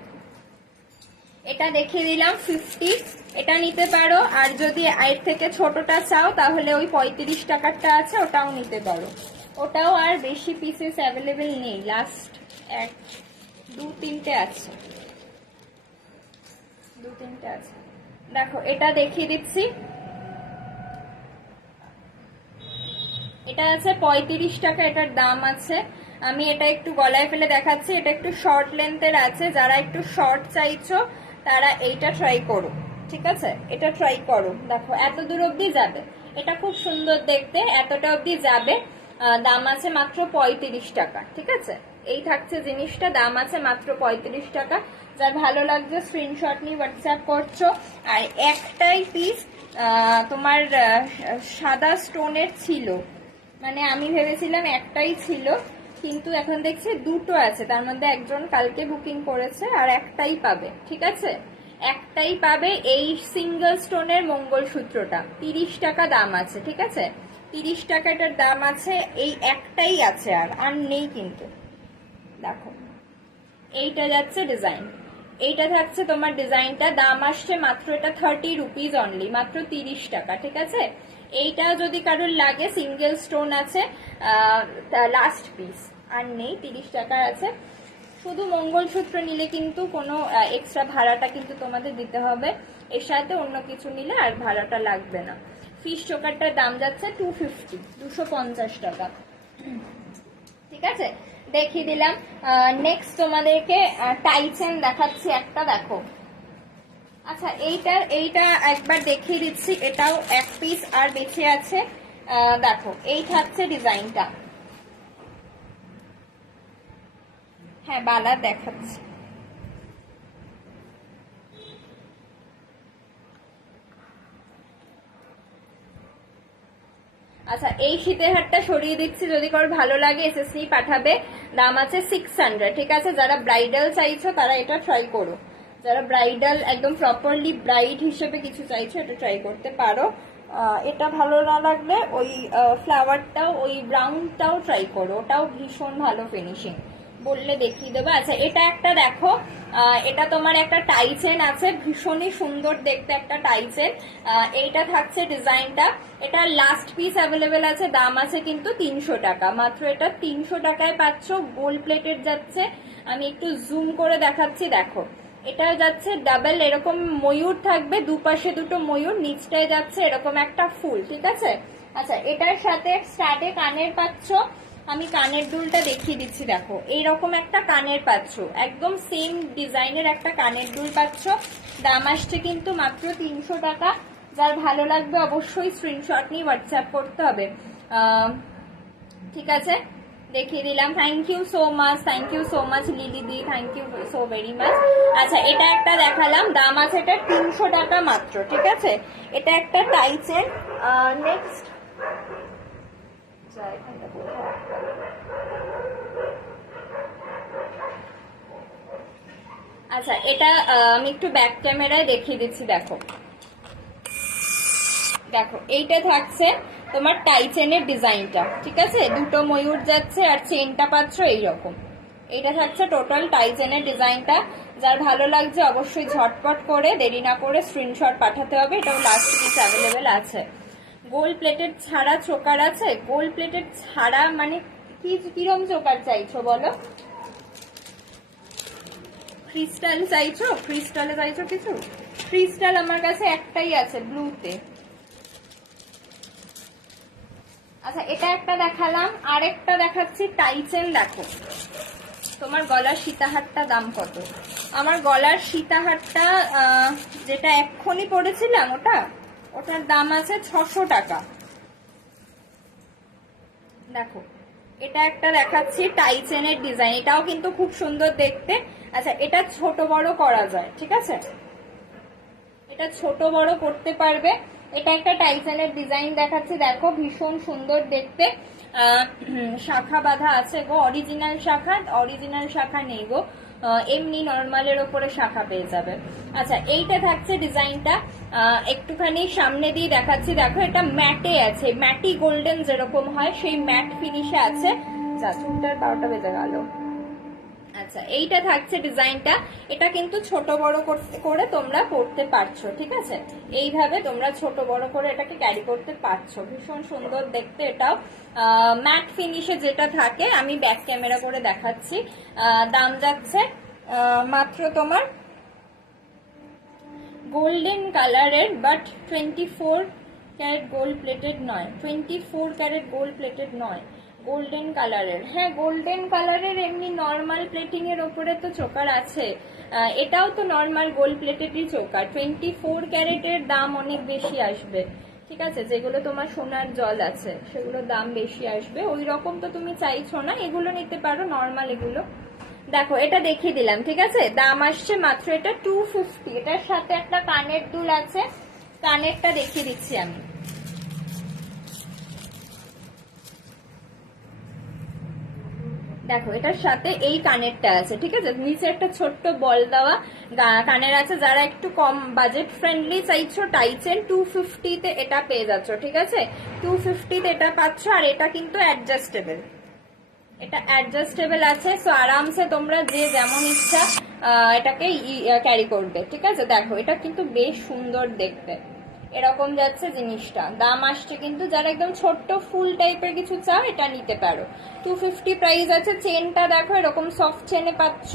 এটা দেখিয়ে দিলাম 50, এটা নিতে পারো। আর যদি এর থেকে ছোটটা চাও তাহলে ওই 35 টাকারটা আছে, ওটাও নিতে পারো। ওটাও আর বেশি পিসেস অ্যাভেলেবেল নেই, লাস্ট 2-3টে আছে, 2-3টে আছে। দেখো এটা দেখিয়ে দিচ্ছি, এটা আছে 35 টাকা, এটার দাম আছে। আমি এটা একটু গলায় ফেলে দেখাচ্ছি, এটা একটু শর্ট লেন্থের আছে, যারা একটু শর্ট চাইছো তারা এইটা ট্রাই করো, ঠিক আছে, এটা ট্রাই করো। দেখো এত দূর অব্দি যাবে, এটা খুব সুন্দর দেখতে, এতটা অব্দি যাবে। দাম আছে মাত্র 35 টাকা, ঠিক আছে। এই থাকছে জিনিসটা, দাম আছে মাত্র 35 টাকা। যার ভালো লাগছে স্ক্রিনশট নিয়ে হোয়াটসঅ্যাপ করছো। আর একটাই পিস তোমার সাদা স্টোনের ছিল, মানে আমি ভেবেছিলাম একটাই ছিল, কিন্তু এখন দেখছি দুটো আছে, তার মধ্যে একজন কালকে বুকিং করেছে, আর একটাই পাবে, ঠিক আছে, একটাই পাবে। এই সিঙ্গেল স্টোনের মঙ্গলসূত্রটা 30 টাকা দাম আছে, ঠিক আছে, 30 টাকা এটার দাম আছে। এই একটাই আছে, আর নেই কিন্তু। দেখো এইটা যাচ্ছে ডিজাইন, এইটা থাকছে তোমার ডিজাইনটা, দাম আসছে মাত্র এটা 30 রুপিস অনলি, মাত্র 30 টাকা, ঠিক আছে। এইটা যদি কারোর লাগে, সিঙ্গেল স্টোন আছে, লাস্ট পিস, আর নেই, 30 টাকা আছে। শুধু মঙ্গলসূত্র নিলে কিন্তু কোনো এক্সট্রা ভাড়াটা কিন্তু তোমাদের দিতে হবে, এর সাথে অন্য কিছু নিলে আর ভাড়াটা লাগবে না। ফিশ চোকারটার দাম যাচ্ছে 250 টাকা, ঠিক আছে, দেখিয়ে দিলাম। নেক্সট তোমাদেরকে টাইচেন দেখাচ্ছি একটা, দেখো। আচ্ছা এইটা একবার দেখিয়ে দিচ্ছি, এটাও এক পিস আর বেঁচে আছে। দেখো এই থাকছে ডিজাইনটা, হ্যাঁ বালা দেখাচ্ছি। আচ্ছা এই শীতের হারটা সরিয়ে দিচ্ছি, যদি কারোর ভালো লাগে এসএসসি পাঠাবে, দাম আছে 600, ঠিক আছে। যারা ব্রাইডাল চাইছো তারা এটা ট্রাই করো, যারা ব্রাইডাল একদম প্রপারলি ব্রাইড হিসেবে কিছু চাইছো এটা ট্রাই করতে পারো। এটা ভালো না লাগলে ওই ফ্লাওয়ারটাও, ওই ব্রাউনটাও ট্রাই করো, ওটাও ভীষণ ভালো ফিনিশিং, বললে দেখিয়ে দেবে। আচ্ছা এটা একটা দেখো, এটা তোমার একটা টাইচেন আছে, ভীষণই সুন্দর দেখতে একটা টাইচেন। এইটা থাকছে ডিজাইনটা, এটা লাস্ট পিস অ্যাভেলেবেল আছে, দাম আছে কিন্তু 300 টাকা, মাত্র এটা 300 টাকায় পাচ্ছ। গোল্ড প্লেটেড যাচ্ছে, আমি একটু জুম করে দেখাচ্ছি, দেখো এটা যাচ্ছে ডাবল, এরকম ময়ূর থাকবে, দুপাশে দুটো ময়ূর, নিচটায় যাচ্ছে এরকম একটা ফুল, ঠিক আছে। আচ্ছা এটার সাথে স্টাডে কানের পাচ্ছ, আমি কানের দুলটা দেখিয়ে দিচ্ছি, দেখো এইরকম একটা কানের পাচ্ছ, একদম সেম ডিজাইনের একটা কানের দুল পাচ্ছ, দাম আসছে কিন্তু মাত্র 300 টাকা। যার ভালো লাগবে অবশ্যই স্ক্রিনশট নিয়ে হোয়াটসঅ্যাপ করতে হবে, ঠিক আছে, দেখিয়ে দিলাম। Thank you so much Lili di, thank you so very much. আচ্ছা এটা একটা দেখালাম, দাম আছে এটা 300 টাকা মাত্র, ঠিক আছে। এটা একটা টাইচেন। নেক্সট আচ্ছা এটা আমি একটু ব্যাক ক্যামেরায় দেখিয়ে দিচ্ছি, দেখো দেখো এইটা থাকছে তোমার টাইচেনের ডিজাইনটা, ঠিক আছে, দুটো ময়ূর যাচ্ছে আর চেনটা পাচ্ছ এইরকম, এইটা থাকছে টোটাল টাইচেনের ডিজাইনটা। যার ভালো লাগছে অবশ্যই ঝটপট করে দেরি না করে স্ক্রিনশট পাঠাতে হবে, এটাও লাস্ট পিস অ্যাভেলেবেল আছে। গোল্ড প্লেটেড ছাড়া চোকার আছে, গোল্ড প্লেটেড ছাড়া মানে কিরম চোকার চাইছো বলো, ক্রিস্টাল চাইছো, ক্রিস্টালে চাইছো কিছু, ক্রিস্টাল আমার কাছে একটাই আছে ব্লুতে। আচ্ছা এটা একটা দেখালাম, আরেকটা দেখাচ্ছি টাইচেন, দেখো তোমার গলার সীতাহারটা দাম কত। আমার গলার সীতাহারটা যেটা এক্ষুনি পড়েছিলাম ওটার দাম আছে 600 টাকা। দেখো এটা একটা দেখাচ্ছি টাইচেনের ডিজাইন, এটাও কিন্তু খুব সুন্দর দেখতে। আচ্ছা এটা ছোট বড় করা যায়, ঠিক আছে, এটা ছোট বড় করতে পারবে। এটা একটা টাইচেনের ডিজাইন দেখাচ্ছি, দেখো ভীষণ সুন্দর দেখতে, শাখা বাঁধা আছে গো, অরিজিনাল শাখা নেই গো, এমনি নর্মালের ওপরে শাখা পেয়ে যাবে। আচ্ছা এইটা থাকছে ডিজাইনটা, একটুখানি সামনে দিয়ে দেখাচ্ছি, দেখো এটা ম্যাটে আছে, ম্যাটি গোল্ডেন যেরকম হয় সেই ম্যাট ফিনিশে আছে। চুলটার 12টা বেজে গেল, আচ্ছা, এইটা থাকছে ডিজাইনটা। এটা কিন্তু ছোট বড় করে তোমরা পড়তে পারছো, ঠিক আছে? এইভাবে তোমরা ছোট বড় করে এটাকে ক্যারি করতে পারছো, ভীষণ সুন্দর দেখতে। এটাও ম্যাট ফিনিশে যেটা থাকে, আমি ব্যাক ক্যামেরা করে দেখাচ্ছি। দাম যাচ্ছে মাত্র তোমার গোল্ডেন কালারের, বাট 24 ক্যারেট গোল্ড প্লেটেড নয়, 24 ক্যারেট গোল্ড প্লেটেড নয়, গোল্ডেন কালারের। হ্যাঁ, গোল্ডেন কালারের এমনি নর্মাল প্লেটিং এর ওপরে তো চোকার আছে, এটাও তো নর্মাল গোল্ড প্লেটেডই চোকার। 24 ক্যারেটের দাম অনেক বেশি আসবে, ঠিক আছে? যেগুলো তোমার সোনার জল আছে সেগুলোর দাম বেশি আসবে, ওই রকম তো তুমি চাইছো না, এগুলো নিতে পারো নর্মাল এগুলো। দেখো, এটা দেখিয়ে দিলাম, ঠিক আছে? দাম আসছে মাত্র এটা 250। এটার সাথে একটা কানের দুল আছে, কানেরটা দেখিয়ে দিচ্ছি আমি। দেখো, এটার সাথে এই কানেরটা আছে, ঠিক আছে? নিচে একটা ছোট্ট বল দেওয়া কানের আছে। যারা একটু কম বাজেট ফ্রেন্ডলি চাইছো টাইচেন, 250 তে এটা পেয়ে যাচ্ছ, ঠিক আছে? 250 তে এটা পাচ্ছ। আর এটা কিন্তু অ্যাডজাস্টেবল, এটা অ্যাডজাস্টেবল আছে, সো আরামসে তোমরা যে যেমন ইচ্ছা এটাকে ক্যারি করবে, ঠিক আছে? দেখো, এটা কিন্তু বেশ সুন্দর দেখতে, এরকম যাচ্ছে জিনিসটা। দাম আসছে কিন্তু, যারা একদম ছোট্ট ফুল টাইপের কিছু চাও এটা নিতে পারো। 250 প্রাইস আছে। চেনটা দেখো, এরকম সফট চেনে পাচ্ছ,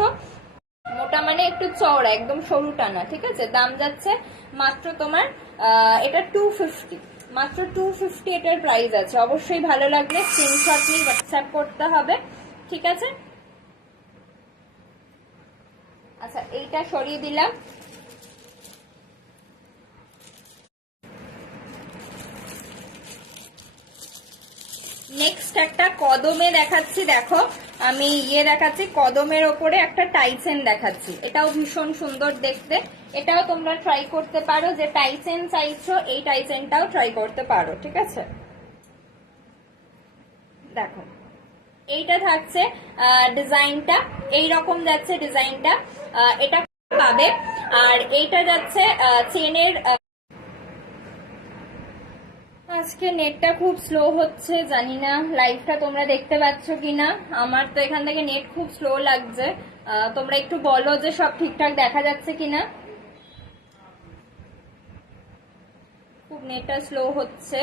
মোটা মানে একটু চওড়া, একদম সরুটা না, ঠিক আছে? দাম যাচ্ছে মাত্র তোমার এটা 250, মাত্র 250 এটার প্রাইস আছে। অবশ্যই ভালো লাগলে স্ক্রিনশট নিয়ে হোয়াটসঅ্যাপ করতে হবে, ঠিক আছে? আচ্ছা, এইটা সরিয়ে দিলাম। নেক্সট একটা কদমে দেখাচ্ছি। দেখো, আমি দেখাচ্ছি কদমের ওপরে একটা টাইচেন দেখাচ্ছি, এটাও ভীষণ সুন্দর দেখতে। এটাও তোমরা ট্রাই করতে পারো, যে টাইচেন চাইছো এই টাইচেনটাও ট্রাই করতে পারো, ঠিক আছে? দেখো, এইটা থাকছে ডিজাইনটা, এইরকম যাচ্ছে ডিজাইনটা, এটা পাবে। আর এইটা যাচ্ছে চেনের। আজকে নেটটা খুব স্লো হচ্ছে, জানি না লাইভটা তোমরা দেখতে পাচ্ছ কিনা। আমার তো এখান থেকে নেট খুব স্লো লাগছে, তোমরা একটু বলো যে সব ঠিকঠাক দেখা যাচ্ছে কিনা। খুব নেটটা স্লো হচ্ছে।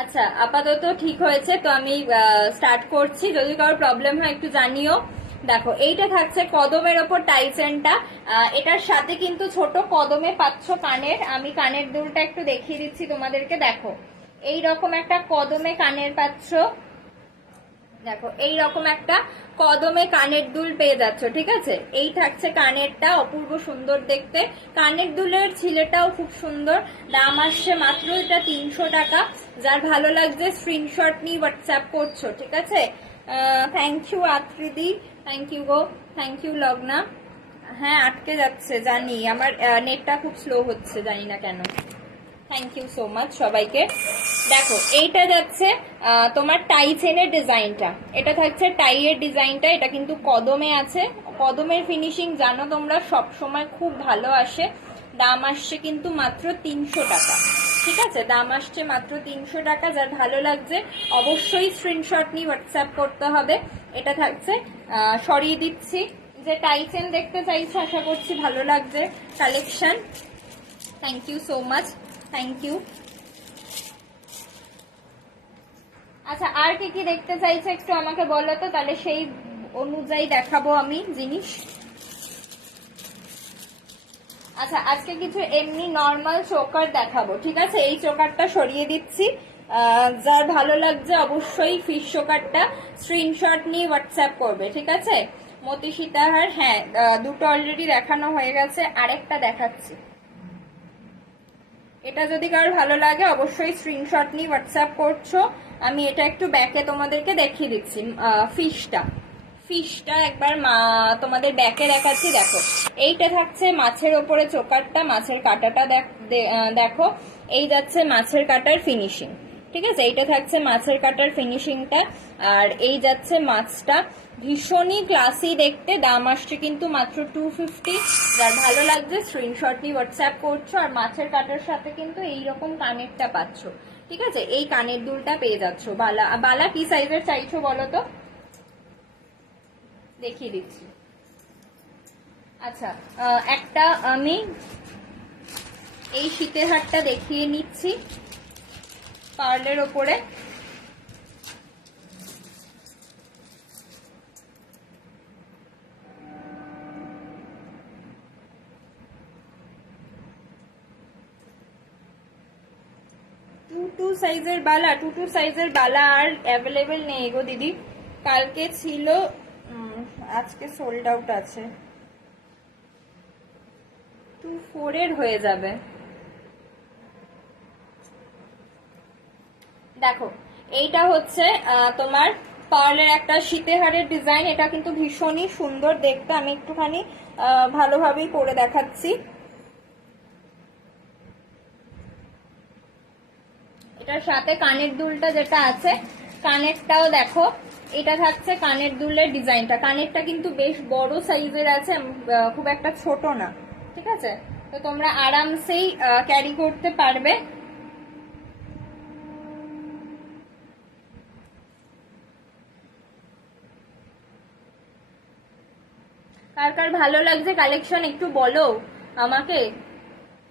আচ্ছা, আপাতত ঠিক হয়েছে, তো আমি স্টার্ট করছি। যদি কারোর প্রবলেম হয় একটু জানিও। দেখো, এইটা থাকছে কদমের ওপর টাইচেনটা, এটার সাথে কিন্তু ছোট কদমে পাচ্ছ কানের। আমি কানের দুলটা একটু দেখিয়ে দিচ্ছি তোমাদেরকে। দেখো, এই রকম একটা কদমে কানের পাচ্ছ। দেখো, এই রকম একটা কদমে কানের দুল পেয়ে যাচ্ছ, ঠিক আছে? এই থাকছে কানেরটা, অপূর্ব সুন্দর দেখতে। কানের দুলের ছিলেটাও খুব সুন্দর। দাম আসছে মাত্র এটা 300 টাকা। যার ভালো লাগছে স্ক্রিনশট নিয়ে হোয়াটসঅ্যাপ করছো, ঠিক আছে? থ্যাংক ইউ আত্রিদি, থ্যাংক ইউ গো, থ্যাংক ইউ লগ্না। হ্যাঁ, আটকে যাচ্ছে জানি, আমার নেটটা খুব স্লো হচ্ছে, জানি না কেন। থ্যাংক ইউ সো মাচ সবাইকে। দেখো, এইটা যাচ্ছে তোমার টাই চেনের ডিজাইনটা, এটা থাকছে টাইয়ের ডিজাইনটা। এটা কিন্তু কদমে আছে, কদমের ফিনিশিং জানো তোমরা সব সময় খুব ভালো আসে। দাম আসছে কিন্তু মাত্র 300 টাকা, ঠিক আছে? দাম আসছে মাত্র 300 টাকা। যার ভালো লাগছে অবশ্যই স্ক্রিনশট নিয়ে হোয়াটসঅ্যাপ করতে হবে। এটা থাকছে, সরিয়ে দিচ্ছি। যে টাই চেন দেখতে চাইছে, আশা করছি ভালো লাগছে collection. Thank you so much, thank you. আচ্ছা, আর কি কি দেখতে চাইছে একটু আমাকে বলো তো, তাহলে সেই অনুযায়ী দেখাবো আমি জিনিস। আচ্ছা, আজকে কিছু এমনি নর্মাল চোকার দেখাবো, ঠিক আছে? এই চোকারটা সরিয়ে দিচ্ছি। যার ভালো লাগছে অবশ্যই ফিশ চোকারটা স্ক্রিনশট নিয়ে হোয়াটসঅ্যাপ করবে, ঠিক আছে? মতি সীতাহার, হ্যাঁ, দুটো অলরেডি দেখানো হয়ে গেছে, আরেকটা দেখাচ্ছি। এটা যদি কারোর ভালো লাগে অবশ্যই স্ক্রিনশট নিয়ে হোয়াটসঅ্যাপ করছো। আমি এটা একটু ব্যাকে তোমাদেরকে দেখিয়ে দিচ্ছি। ফিশটা একবার তোমাদের ব্যাকে দেখাচ্ছি। দেখো, এইটা থাকছে মাছের ওপরে চোকারটা, মাছের কাটাটা দেখো, এই যাচ্ছে মাছের কাটার ফিনিশিং, ঠিক আছে? এইটা থাকছে মাছের কাটার ফিনিশিংটা, আর এই যাচ্ছে মাছটা। ভীষণই ক্লাসি দেখতে। দাম আসছে কিন্তু মাত্র 250। যার ভালো লাগছে স্ক্রিনশট নিয়ে হোয়াটসঅ্যাপ করছো। আর মাছের কাটার সাথে কিন্তু এইরকম কানেরটা পাচ্ছ, ঠিক আছে? এই কানের দুলটা পেয়ে যাচ্ছ। বালা কি সাইজের চাইছো বলো তো? দেখিয়ে দিচ্ছি। আচ্ছা, একটা আমি এই শীতের হারটা দেখিয়ে নিচ্ছি পার্লের ওপরে। টু সাইজের বালা আর অ্যাভেলেবেল নেই গো দিদি। কালকে ছিল, আজকে সোল্ড আউট আছে। 2.4 এর হয়ে যাবে। দেখো, এইটা হচ্ছে তোমার পার্লের একটা শীতেহারের ডিজাইন। এটা কিন্তু ভীষণই সুন্দর দেখতে। আমি একটুখানি ভালোভাবেই পরে দেখাচ্ছি। এটার সাথে কানের দুলটা যেটা আছে, কানেরটাও দেখো, এটা থাকছে কানের দুলের ডিজাইনটা। কানেরটা কিন্তু বেশ বড় সাইজের আছে, খুব একটা ছোট না, ঠিক আছে? তো তোমরা আরামসেই ক্যারি করতে পারবে। কার কার ভালো লাগছে কালেকশন একটু বলো আমাকে।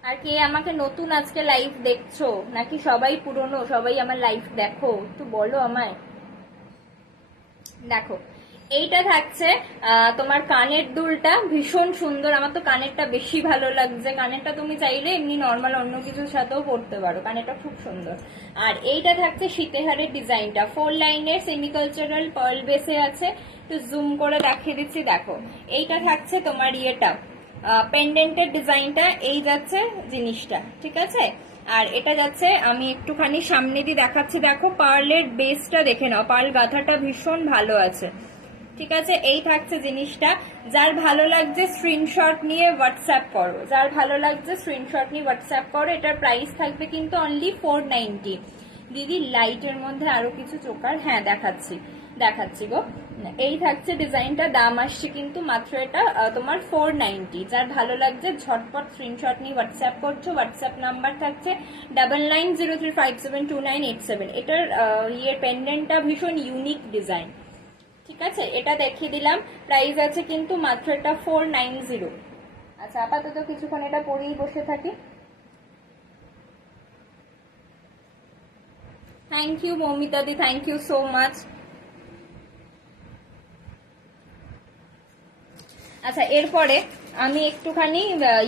আর কে আমাকে নতুন আজকে লাইভ দেখছো, নাকি সবাই পুরনো, সবাই আমার লাইভ দেখো, একটু বলো আমায়। দেখো, এইটা থাকছে তোমার কানের দুলটা ভীষণ সুন্দর। আমার তো কানেরটা বেশি ভালো লাগছে। কানেরটা তুমি চাইলে এমনি নর্মাল অন্য কিছুর সাথেও পরতে পারো, কানেরটা খুব সুন্দর। আর এইটা থাকছে শীতেহারের ডিজাইনটা, 4 লাইনের সেমিকালচারাল পার্ল বেসে আছে। একটু জুম করে দেখিয়ে দিচ্ছি, দেখো। এইটা থাকছে তোমার ইয়েটা, পেন্ডেন্টের ডিজাইনটা, এই যাচ্ছে জিনিসটা, ঠিক আছে? আর এটা যাচ্ছে, আমি একটুখানি সামনে দিয়ে দেখাচ্ছি, দেখো পার্লের বেসটা দেখে নাও, পার্ল গাঁথাটা ভীষণ ভালো আছে, ঠিক আছে? এই থাকছে জিনিসটা। যার ভালো লাগছে স্ক্রিনশট নিয়ে হোয়াটসঅ্যাপ করো, যার ভালো লাগছে স্ক্রিনশট নিয়ে হোয়াটসঅ্যাপ করো। এটার প্রাইস থাকবে কিন্তু অনলি 490। দিদি লাইটের মধ্যে আরো কিছু চোকার, হ্যাঁ দেখাচ্ছি গো। এই থাকছে ডিজাইনটা, দাম আসছে কিন্তু মাত্র এটা তোমার 490। যার ভালো লাগছে ঝটপট স্ক্রিনশট নিয়ে হোয়াটসঅ্যাপ করছো। হোয়াটসঅ্যাপ নাম্বার থাকছে 9903572987। এটার ইয়ে পেন্ডেন্টটা ভীষণ ইউনিক ডিজাইন, ঠিক আছে? এটা দেখিয়ে দিলাম। প্রাইস আছে কিন্তু মাত্র এটা 490। আচ্ছা, আপাতত কিছুক্ষণ এটা পরেই বসে থাকি। Thank you Moumita di, thank you so much. আচ্ছা, এরপরে আমি একটুখানি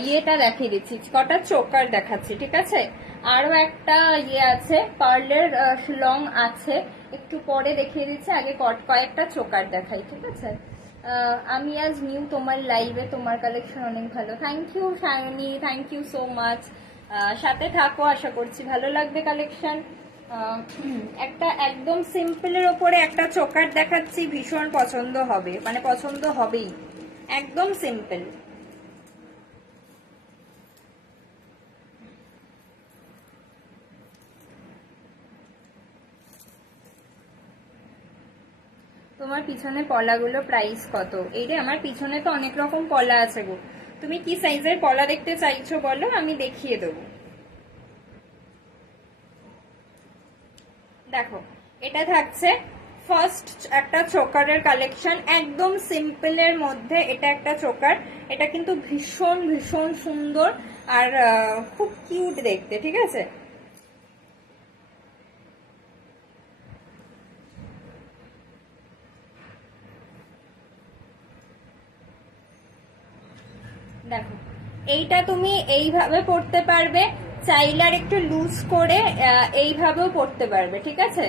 ইয়েটা দেখিয়ে দিচ্ছি, কটা চোকার দেখাচ্ছি, ঠিক আছে? আরো একটা ইয়ে আছে, পার্লের লং আছে, একটু পরে দেখিয়ে দিচ্ছি। আগে কয়েকটা চোকার দেখাই, ঠিক আছে? আমি আজ নিউ তোমার লাইভে, তোমার কালেকশন অনেক ভালো। Thank you Sayani, thank you so much. সাথে থাকো, আশা করছি ভালো লাগবে কালেকশন। একটা একদম সিম্পলের ওপরে একটা চোকার দেখাচ্ছি, ভীষণ পছন্দ হবে, মানে পছন্দ হবেই। একদম সিম্পল। তোমার পিছনে পলাগুলো প্রাইস কত? এই রে, আমার পিছনে তো অনেক রকম পলা আছে গো। তুমি কি সাইজের পলা দেখতে চাইছো বলো, আমি দেখিয়ে দেবো। দেখো, এটা থাকছে ফার্স্ট একটা চোকারের কালেকশন, একদম সিম্পলের মধ্যে এটা একটা চোকার। এটা কিন্তু ভীষণ ভীষণ সুন্দর আর খুব কিউট দেখতে, ঠিক আছে? দেখো, এইটা তুমি এইভাবে পড়তে পারবে, চাইলে আর একটু লুজ করে এইভাবেও পড়তে পারবে, ঠিক আছে?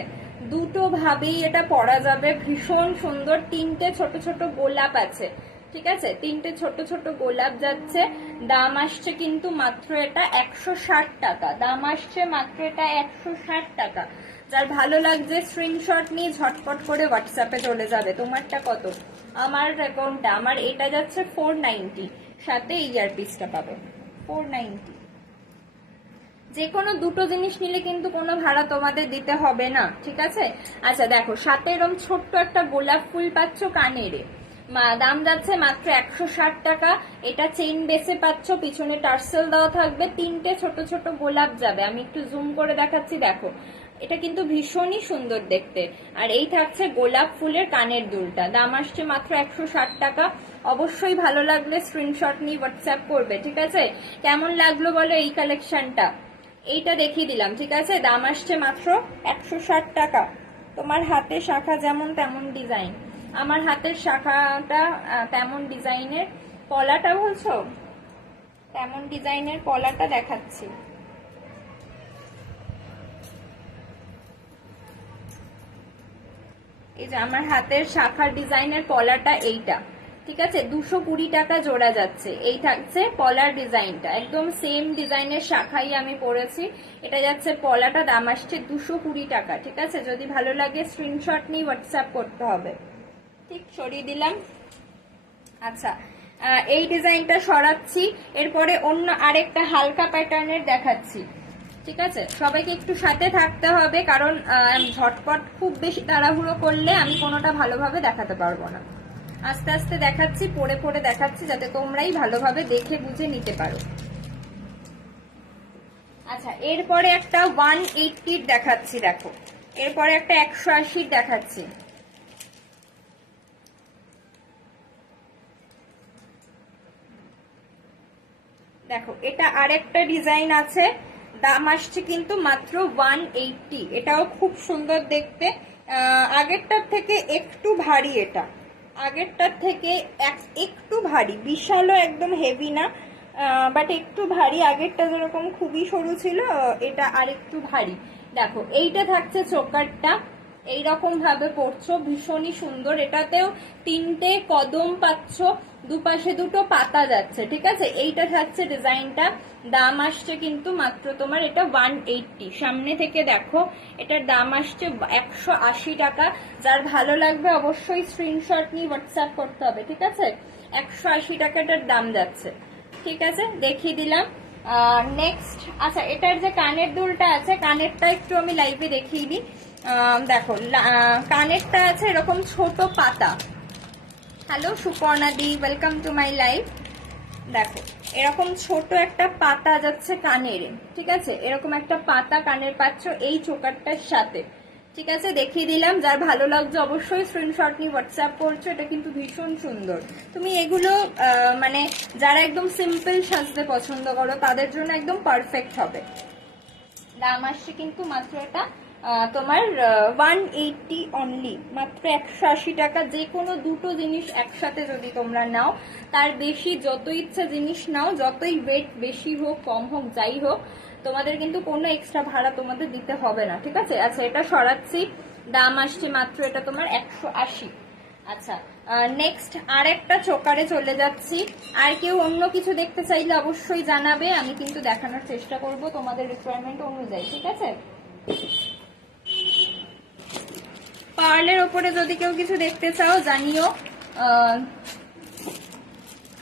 দুটো ভাবেই এটা পরা যাবে, ভীষণ সুন্দর। 3টে ছোট ছোট গোলাপ আছে, ঠিক আছে? 3টে ছোট ছোট গোলাপ যাচ্ছে। দাম আসছে কিন্তু মাত্র এটা 160 টাকা। দাম আসছে মাত্র এটা 160 টাকা। যার ভালো লাগছে স্ক্রিনশট নিয়ে ঝটপট করে হোয়াটসঅ্যাপে চলে যাবে। তোমারটা কত? আমার অ্যাকাউন্টটা, আমার এটা যাচ্ছে 490, সাথে ইয়ারপিসটা পাবে 490। যে কোনো দুটো জিনিস নিলে কিন্তু কোনো ভাড়া তোমাদের দিতে হবে না, ঠিক আছে? আচ্ছা দেখো, সাথে এরকম ছোট্ট একটা গোলাপ ফুল পাচ্ছ কানেরে, দাম যাচ্ছে মাত্র 160 টাকা। এটা চেইন বেসে পাচ্ছ, পিছনে টার্সেল দেওয়া থাকবে, 3টে ছোট ছোট গোলাপ যাবে। আমি একটু জুম করে দেখাচ্ছি, দেখো এটা কিন্তু ভীষণই সুন্দর দেখতে। আর এই থাকছে গোলাপ ফুলের কানের দুলটা, দাম আসছে মাত্র 160 টাকা। অবশ্যই ভালো লাগলে স্ক্রিনশট নিয়ে হোয়াটসঅ্যাপ করবে, ঠিক আছে? কেমন লাগলো বলো এই কালেকশনটা? এইটা দেখিয়ে দিলাম, ঠিক আছে? দাম আসছে মাত্র 160 টাকা। তোমার হাতে শাখা যেমন তেমন ডিজাইন, আমার হাতের শাখাটা তেমন ডিজাইনের, পলাটা বলছো? তেমন ডিজাইনের পলাটা দেখাচ্ছি। এই যে আমার হাতের শাখার ডিজাইনের পলাটা এইটা, ঠিক আছে? 220 টাকা জোড়া যাচ্ছে। এই থাকছে পলার ডিজাইনটা, একদম সেম ডিজাইনের শাখাই আমি পরেছি। এটা যাচ্ছে পলাটা, দাম আসছে 220 টাকা, ঠিক আছে? যদি ভালো লাগে স্ক্রিনশট নিয়ে হোয়াটসঅ্যাপ করতে হবে। ঠিক সরিয়ে দিলাম। আচ্ছা, এই ডিজাইনটা সরাচ্ছি, এরপরে অন্য আরেকটা হালকা প্যাটার্নের দেখাচ্ছি, ঠিক আছে? সবাইকে একটু সাথে থাকতে হবে, কারণ ঝটপট খুব বেশি তাড়াহুড়ো করলে আমি কোনোটা ভালোভাবে দেখাতে পারবো না। আস্তে আস্তে দেখাচ্ছি, পরে পরে দেখাচ্ছি, যাতে তোমরাই ভালোভাবে দেখে বুঝে নিতে পারো। আচ্ছা, এরপরে একটা 180 দেখাচ্ছি, দেখো। এরপরে একটা 180 দেখাচ্ছি। দেখো, এটা আরেকটা ডিজাইন আছে, দাম আসছে কিন্তু মাত্র 180। এটাও খুব সুন্দর দেখতে, আগেরটার থেকে একটু ভারী, এটা আগেরটার থেকে একটু ভারী, বিশালও একদম হেভি না, বাট একটু ভারী। আগেরটা যেরকম খুবই সরু ছিল, এটা আর একটু ভারী। দেখো, এইটা থাকছে চোকারটা, এইরকম ভাবে পড়ছো, ভীষণই সুন্দর। এটাতেও 3টে কদম পাচ্ছ, দুপাশে দুটো পাতা যাচ্ছে, ঠিক আছে? এইটা থাকছে ডিজাইনটা, দাম আসছে কিন্তু মাত্র তোমার এটা 180। সামনে থেকে দেখো, এটার দাম আসছে 180 টাকা। যার ভালো লাগবে অবশ্যই স্ক্রিনশট নিয়ে হোয়াটসঅ্যাপ করতে হবে, ঠিক আছে? 180 টাকাটার দাম যাচ্ছে, ঠিক আছে? দেখিয়ে দিলাম। নেক্সট, আচ্ছা, এটার যে কানের দুলটা আছে, কানেরটা একটু আমি লাইভে দেখিয়ে দিই। দেখো, কানেরটা আছে এরকম ছোট পাতা। Hello Suparna the, welcome to my live. দেখো, এরকম ছোট একটা পাতা যাচ্ছে কানের, ঠিক আছে? এরকম একটা পাতা কানের পাচ্ছ এই চোকারটার সাথে, ঠিক আছে? দেখিয়ে দিলাম। যার ভালো লাগছে অবশ্যই স্ক্রিনশট নিয়ে হোয়াটসঅ্যাপ করছো। এটা কিন্তু ভীষণ সুন্দর। তুমি এগুলো মানে যারা একদম সিম্পল সাজতে পছন্দ করো তাদের জন্য একদম পারফেক্ট হবে। দাম আসছে কিন্তু মাত্র এটা তোমার 180 অনলি, মাত্র 180 টাকা। যে কোনো দুটো জিনিস একসাথে যদি তোমরা নাও, তার বেশি যত ইচ্ছা জিনিস নাও, যতই ওয়েট বেশি হোক কম হোক যাই হোক, তোমাদের কিন্তু কোনো এক্সট্রা ভাড়া তোমাদের দিতে হবে না, ঠিক আছে? আচ্ছা, এটা সরাচ্ছি, দাম আসছে মাত্র এটা তোমার 180। আচ্ছা, নেক্সট আর একটা চোকারে চলে যাচ্ছি। আর কেউ অন্য কিছু দেখতে চাইলে অবশ্যই জানাবে, আমি কিন্তু দেখানোর চেষ্টা করব তোমাদের রিকোয়ারমেন্ট অনুযায়ী, ঠিক আছে? পার্লের ওপরে যদি কেউ কিছু দেখতে চাও জানিও।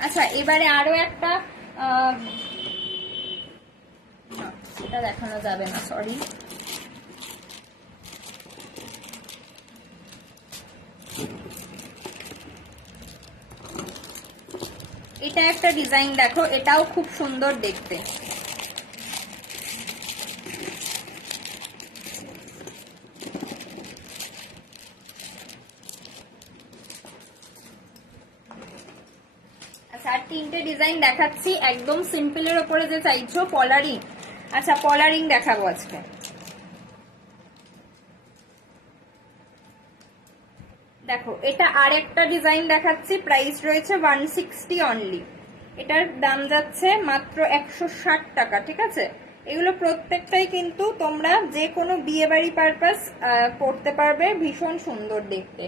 আচ্ছা, এবারে আরো একটা, এটা দেখানো যাবে না, সরি। এটা একটা ডিজাইন, দেখো, এটাও খুব সুন্দর দেখতে। আচ্ছা, আর 3টে ডিজাইন দেখাচ্ছি, একদম সিম্পলের ওপরে যে চাইছো পলারিং। আচ্ছা, পলারিং দেখাবো আজকে। দেখো, এটা আর একটা ডিজাইন দেখাচ্ছি, প্রাইস রয়েছে 160 অনলি। এটার দাম যাচ্ছে মাত্র 160 টাকা, ঠিক আছে? এগুলো প্রত্যেকটাই কিন্তু তোমরা যে কোনো বিয়ে বাড়ি পারপাস পড়তে পারবে, ভীষণ সুন্দর দেখতে।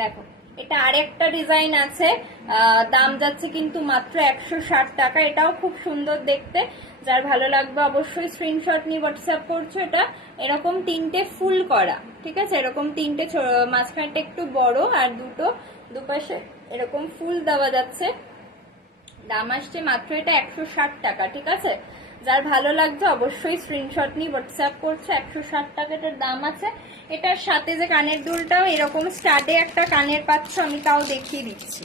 দেখো, এটা আরেকটা ডিজাইন আছে, দাম যাচ্ছে কিন্তু মাত্র 160 টাকা। এটাও খুব সুন্দর দেখতে। যার ভালো লাগবে অবশ্যই স্ক্রিনশট নিয়ে হোয়াটসঅ্যাপ করছো। এটা এরকম 3টে ফুল করা, ঠিক আছে? এরকম 3টে, মাঝখানটা একটু বড়, আর দুপাশে এরকম ফুল দেওয়া যাচ্ছে। দাম আসছে মাত্র এটা 160 টাকা, ঠিক আছে? যার ভালো লাগছে অবশ্যই স্ক্রিনশট নিয়ে হোয়াটসঅ্যাপ করছে। 160 টাকাটার দাম আছে। এটার সাথে যে কানের দুলটাও এরকম স্টাডে একটা কানের পাচ্ছ, আমি তাও দেখিয়ে দিচ্ছি,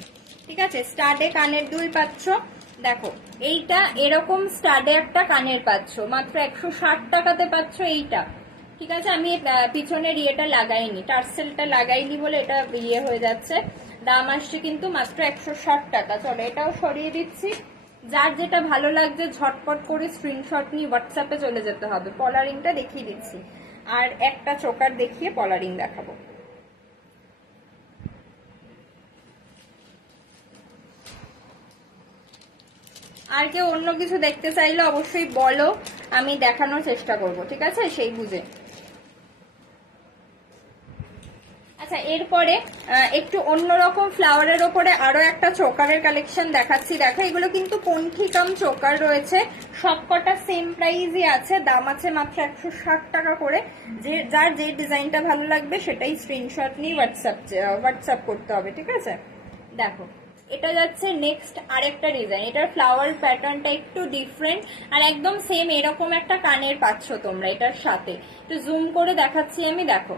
ঠিক আছে? স্টাডে কানের দুল পাচ্ছ। দেখো, এইটা এরকম স্টাডে একটা কানের পাচ্ছ, মাত্র 160 টাকাতে পাচ্ছ এইটা, ঠিক আছে, আমি পিছনের ইয়েটা লাগাইনি, টার্সেলটা লাগাইনি বলে এটা ইয়ে হয়ে যাচ্ছে। দাম আসছে কিন্তু মাত্র 160 টাকা। চলো এটাও সরিয়ে দিচ্ছি। যার যেটা ভালো লাগছে ঝটপট করে স্ক্রিনশট নিয়ে হোয়াটসঅ্যাপে চলে যেতে হবে। পলারিংটা দেখিয়ে দিচ্ছি, আর একটা চোকার দেখিয়ে পলারিং দেখাবো। আর কেউ অন্য কিছু দেখতে চাইলে অবশ্যই বলো, আমি দেখানোর চেষ্টা করব, ঠিক আছে, সেই বুঝে। আচ্ছা, এরপরে একটু অন্যরকম ফ্লাওয়ারের ওপরে আরো একটা চোকারের কালেকশন দেখাচ্ছি। দেখো, এগুলো কিন্তু পন্থিকাম চোকার রয়েছে, সবকটা সেম প্রাইসই আছে। দাম আছে মাত্র 160 টাকা করে। যার যে ডিজাইনটা ভালো লাগবে সেটাই স্ক্রিনশট নিয়ে হোয়াটসঅ্যাপ করতে হবে, ঠিক আছে। দেখো, এটা যাচ্ছে নেক্সট আরেকটা ডিজাইন। এটার ফ্লাওয়ার প্যাটার্নটা একটু ডিফারেন্ট, আর একদম সেম এরকম একটা কানের পাচ্ছ তোমরা এটার সাথে। একটু জুম করে দেখাচ্ছি আমি। দেখো,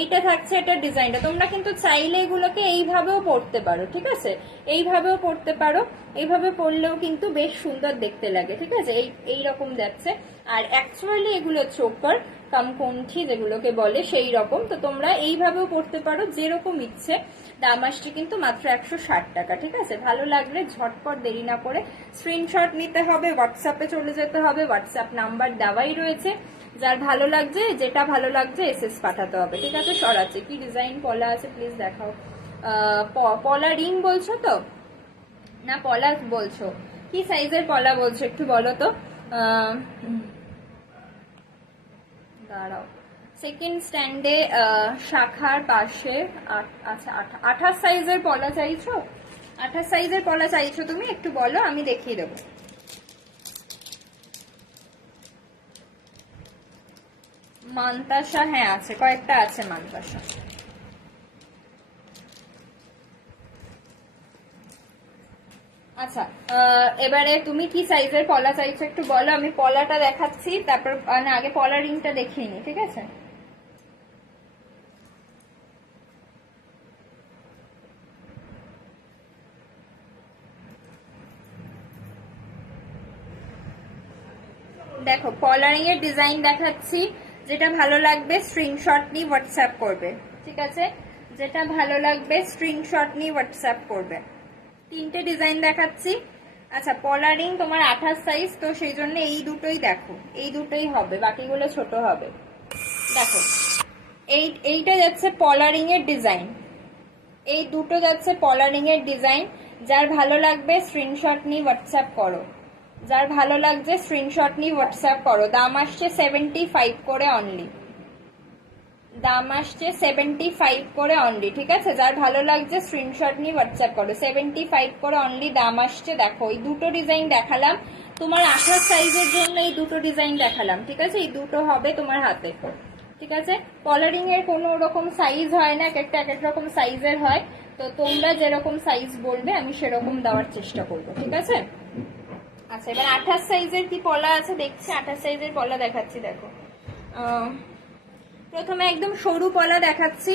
এইটা থাকছে এটার ডিজাইনটা। তোমরা কিন্তু চাইলে এগুলোকে এইভাবেও পরতে পারো, ঠিক আছে, এইভাবেও পরতে পারো। এইভাবে পরলেও কিন্তু বেশ সুন্দর দেখতে লাগে, ঠিক আছে। এইরকম যাচ্ছে। আর অ্যাকচুয়ালি এগুলো চোকার কামকণ্ঠী যেগুলোকে বলে সেই রকম। তো তোমরা এইভাবেও পরতে পারো, যেরকম ইচ্ছে। দাম আসছে কিন্তু মাত্র 160 টাকা, ঠিক আছে। ভালো লাগলে ঝটপট দেরি না করে স্ক্রিনশট নিতে হবে, হোয়াটসঅ্যাপে চলে যেতে হবে। হোয়াটসঅ্যাপ নাম্বার দেওয়াই রয়েছে। যার ভালো লাগছে, যেটা ভালো লাগছে এসএস পাঠাতে হবে, ঠিক আছে। সরাচ্ছে কি ডিজাইন পলা আছে প্লিজ দেখাও। পলা রিং বলছো তো, না পলা বলছো? কি সাইজের পলা বলছো একটু বলো তো। দাঁড়াও, সেকেন্ড স্ট্যান্ডে শাখার পাশে। আচ্ছা, 28 সাইজের পলা চাইছো? 28 সাইজের পলা চাইছো তুমি? একটু বলো, আমি দেখিয়ে দেবো। মান্তাসা, হ্যাঁ আছে, কয়েকটা আছে মান্তাসা। আচ্ছা, এবারে তুমি কি সাইজের পলা চাইছো একটু বলো, আমি পলাটা দেখাচ্ছি। তারপর না, আগে পলা রিংটা দেখিয়ে নি, ঠিক আছে। দেখো, পলারিং এর ডিজাইন দেখাচ্ছি। যেটা ভালো লাগবে স্ক্রিনশট নিয়ে হোয়াটসঅ্যাপ করবে, ঠিক আছে। যেটা ভালো লাগবে স্ক্রিনশট নিয়ে হোয়াটসঅ্যাপ করবে। তিনটে ডিজাইন দেখাচ্ছি। আচ্ছা, পলারিং তোমার 28 সাইজ, তো সেই জন্য এই দুটোই দেখো, এই দুটোই হবে, বাকিগুলো ছোট হবে। দেখো, এইটা যাচ্ছে পলারিং এর ডিজাইন, এই দুটো যাচ্ছে পলারিং এর ডিজাইন। যার ভালো লাগবে স্ক্রিনশট নিয়ে হোয়াটসঅ্যাপ করো, যার ভালো লাগছে স্ক্রিনশট নিয়ে হোয়াটসঅ্যাপ করো। দাম আসছে 75 করে অনলি, দাম আসছে 75 করে অনলি, ঠিক আছে। যার ভালো লাগছে স্ক্রিনশট নিয়ে হোয়াটসঅ্যাপ করো, 75 করে অনলি দাম আসছে। দেখো, এই দুটো ডিজাইন দেখালাম তোমার 28 সাইজের জন্য, এই দুটো ডিজাইন দেখালাম, ঠিক আছে। এই দুটো হবে তোমার হাতে, ঠিক আছে। কলারিং এর কোনো রকম সাইজ হয় না, এক এক রকম সাইজের হয়। তো তোমরা যেরকম সাইজ বলবে আমি সেরকম দেওয়ার চেষ্টা করবো, ঠিক আছে। আচ্ছা, এবার 28 সাইজের কি পলা আছে দেখছি। 28 সাইজের পলা দেখাচ্ছি। দেখো, প্রথমে একদম সরু পলা দেখাচ্ছি,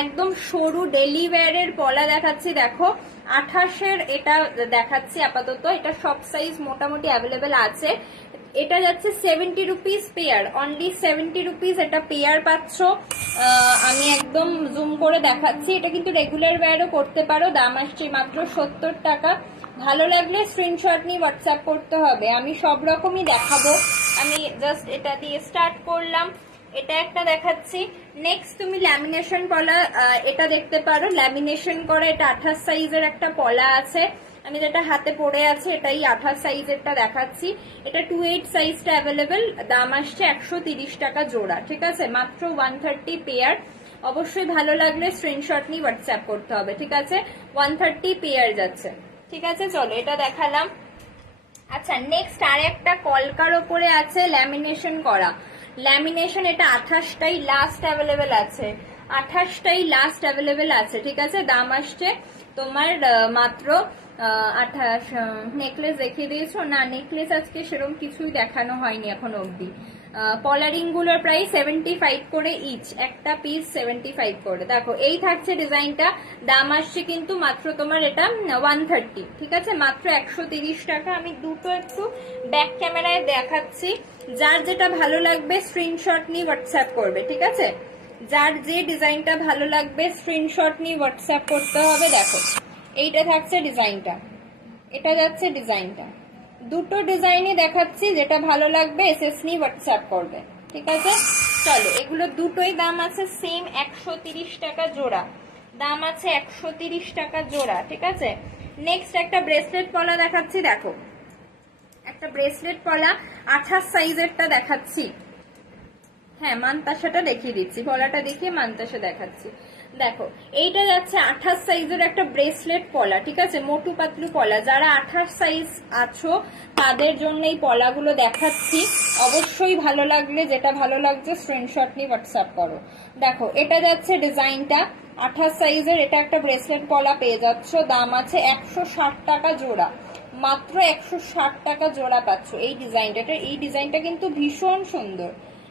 একদম সরু ডেলি ওয়্যারের পলা দেখাচ্ছি। দেখো, 28-এর এটা দেখাচ্ছি আপাতত। এটা সব সাইজ মোটামুটি অ্যাভেলেবেল আছে। এটা যাচ্ছে 70 রুপিস পেয়ার, অনলি 70 রুপিস এটা পেয়ার পাচ্ছ। আমি একদম জুম করে দেখাচ্ছি। এটা কিন্তু রেগুলার ওয়্যারও করতে পারো। দাম আসছে মাত্র 70 টাকা। ভালো লাগলে স্ক্রিনশট নিয়ে হোয়াটসঅ্যাপ করতে হবে। আমি সব রকমই দেখাবো। আমি জাস্ট এটা দিয়ে স্টার্ট করলাম। এটা একটা দেখাচ্ছি। নেক্সট তুমি ল্যামিনেশন পলা এটা দেখতে পারো, ল্যামিনেশন করা। এটা 28 সাইজের একটা পলা আছে। আমি যেটা হাতে পড়ে আছে এটাই 28 সাইজেরটা দেখাচ্ছি। এটা 28 সাইজটা অ্যাভেলেবেল। দাম আসছে 130 টাকা জোড়া, ঠিক আছে। মাত্র 130 পেয়ার। অবশ্যই ভালো লাগলে স্ক্রিনশট নিয়ে হোয়াটসঅ্যাপ করতে হবে, ঠিক আছে। 130 পেয়ার যাচ্ছে, ঠিক আছে। চলো, এটা দেখালাম। আচ্ছা, নেক্সট আর একটা কলকার ওপরে আছে ল্যামিনেশন করা। ল্যামিনেশন, এটা 28টাই লাস্ট অ্যাভেলেবেল আছে, 28টাই লাস্ট অ্যাভেলেবেল আছে, ঠিক আছে। দাম আসছে তোমার মাত্র 28। নেকলেস দেখিয়ে দিয়েছো? না, নেকলেস আজকে সেরকম কিছুই দেখানো হয়নি এখন অবধি। কলারিং গুলোর প্রাইস 75 করে ইচ, একটা পিস 75 করে। দেখো এই থাকছে ডিজাইনটা, দাম আসছে কিন্তু মাত্র তোমার এটা 130, ঠিক আছে, মাত্র 130 টাকা। আমি দুটো একটু ব্যাক ক্যামেরায় দেখাচ্ছি, যার যেটা ভালো লাগবে স্ক্রিনশট নিয়ে হোয়াটসঅ্যাপ করবে, ঠিক আছে, যার যে ডিজাইনটা ভালো লাগবে স্ক্রিনশট নিয়ে হোয়াটসঅ্যাপ করতে হবে। দেখো এইটা থাকছে ডিজাইনটা, এটা যাচ্ছে ডিজাইনটা, দুটো ডিজাইনই দেখাচ্ছি, যেটা ভালো লাগবে এসএস নিয়ে হোয়াটসঅ্যাপ করবে, ঠিক আছে। চলো, এগুলো দুটোই দাম আছে সেম 130 টাকা জোড়া, দাম আছে 130 টাকা জোড়া, ঠিক আছে। নেক্সট একটা ব্রেসলেট পলা দেখাচ্ছি। দেখো একটা ব্রেসলেট পলা 28 সাইজেরটা দেখাচ্ছি। হ্যাঁ, মানতাসাটা দেখিয়ে দিচ্ছি, পলাটা দেখিয়ে মানতাসা দেখাচ্ছি। দেখো এইটা যাচ্ছে 28 সাইজের একটা ব্রেসলেট পলা, ঠিক আছে, মোটু পাতলু পলা। যারা 28 সাইজ আছো তাদের জন্য এই পলাগুলো দেখাচ্ছি। অবশ্যই ভালো লাগলে, যেটা ভালো লাগছে স্ক্রিনশট নিয়ে হোয়াটসঅ্যাপ করো। দেখো এটা যাচ্ছে ডিজাইনটা 28 সাইজের, এটা একটা ব্রেসলেট পলা পেয়ে যাচ্ছ, দাম আছে 160 টাকা জোড়া, মাত্র 160 টাকা জোড়া পাচ্ছ এই ডিজাইনটা। এই ডিজাইনটা কিন্তু ভীষণ সুন্দর,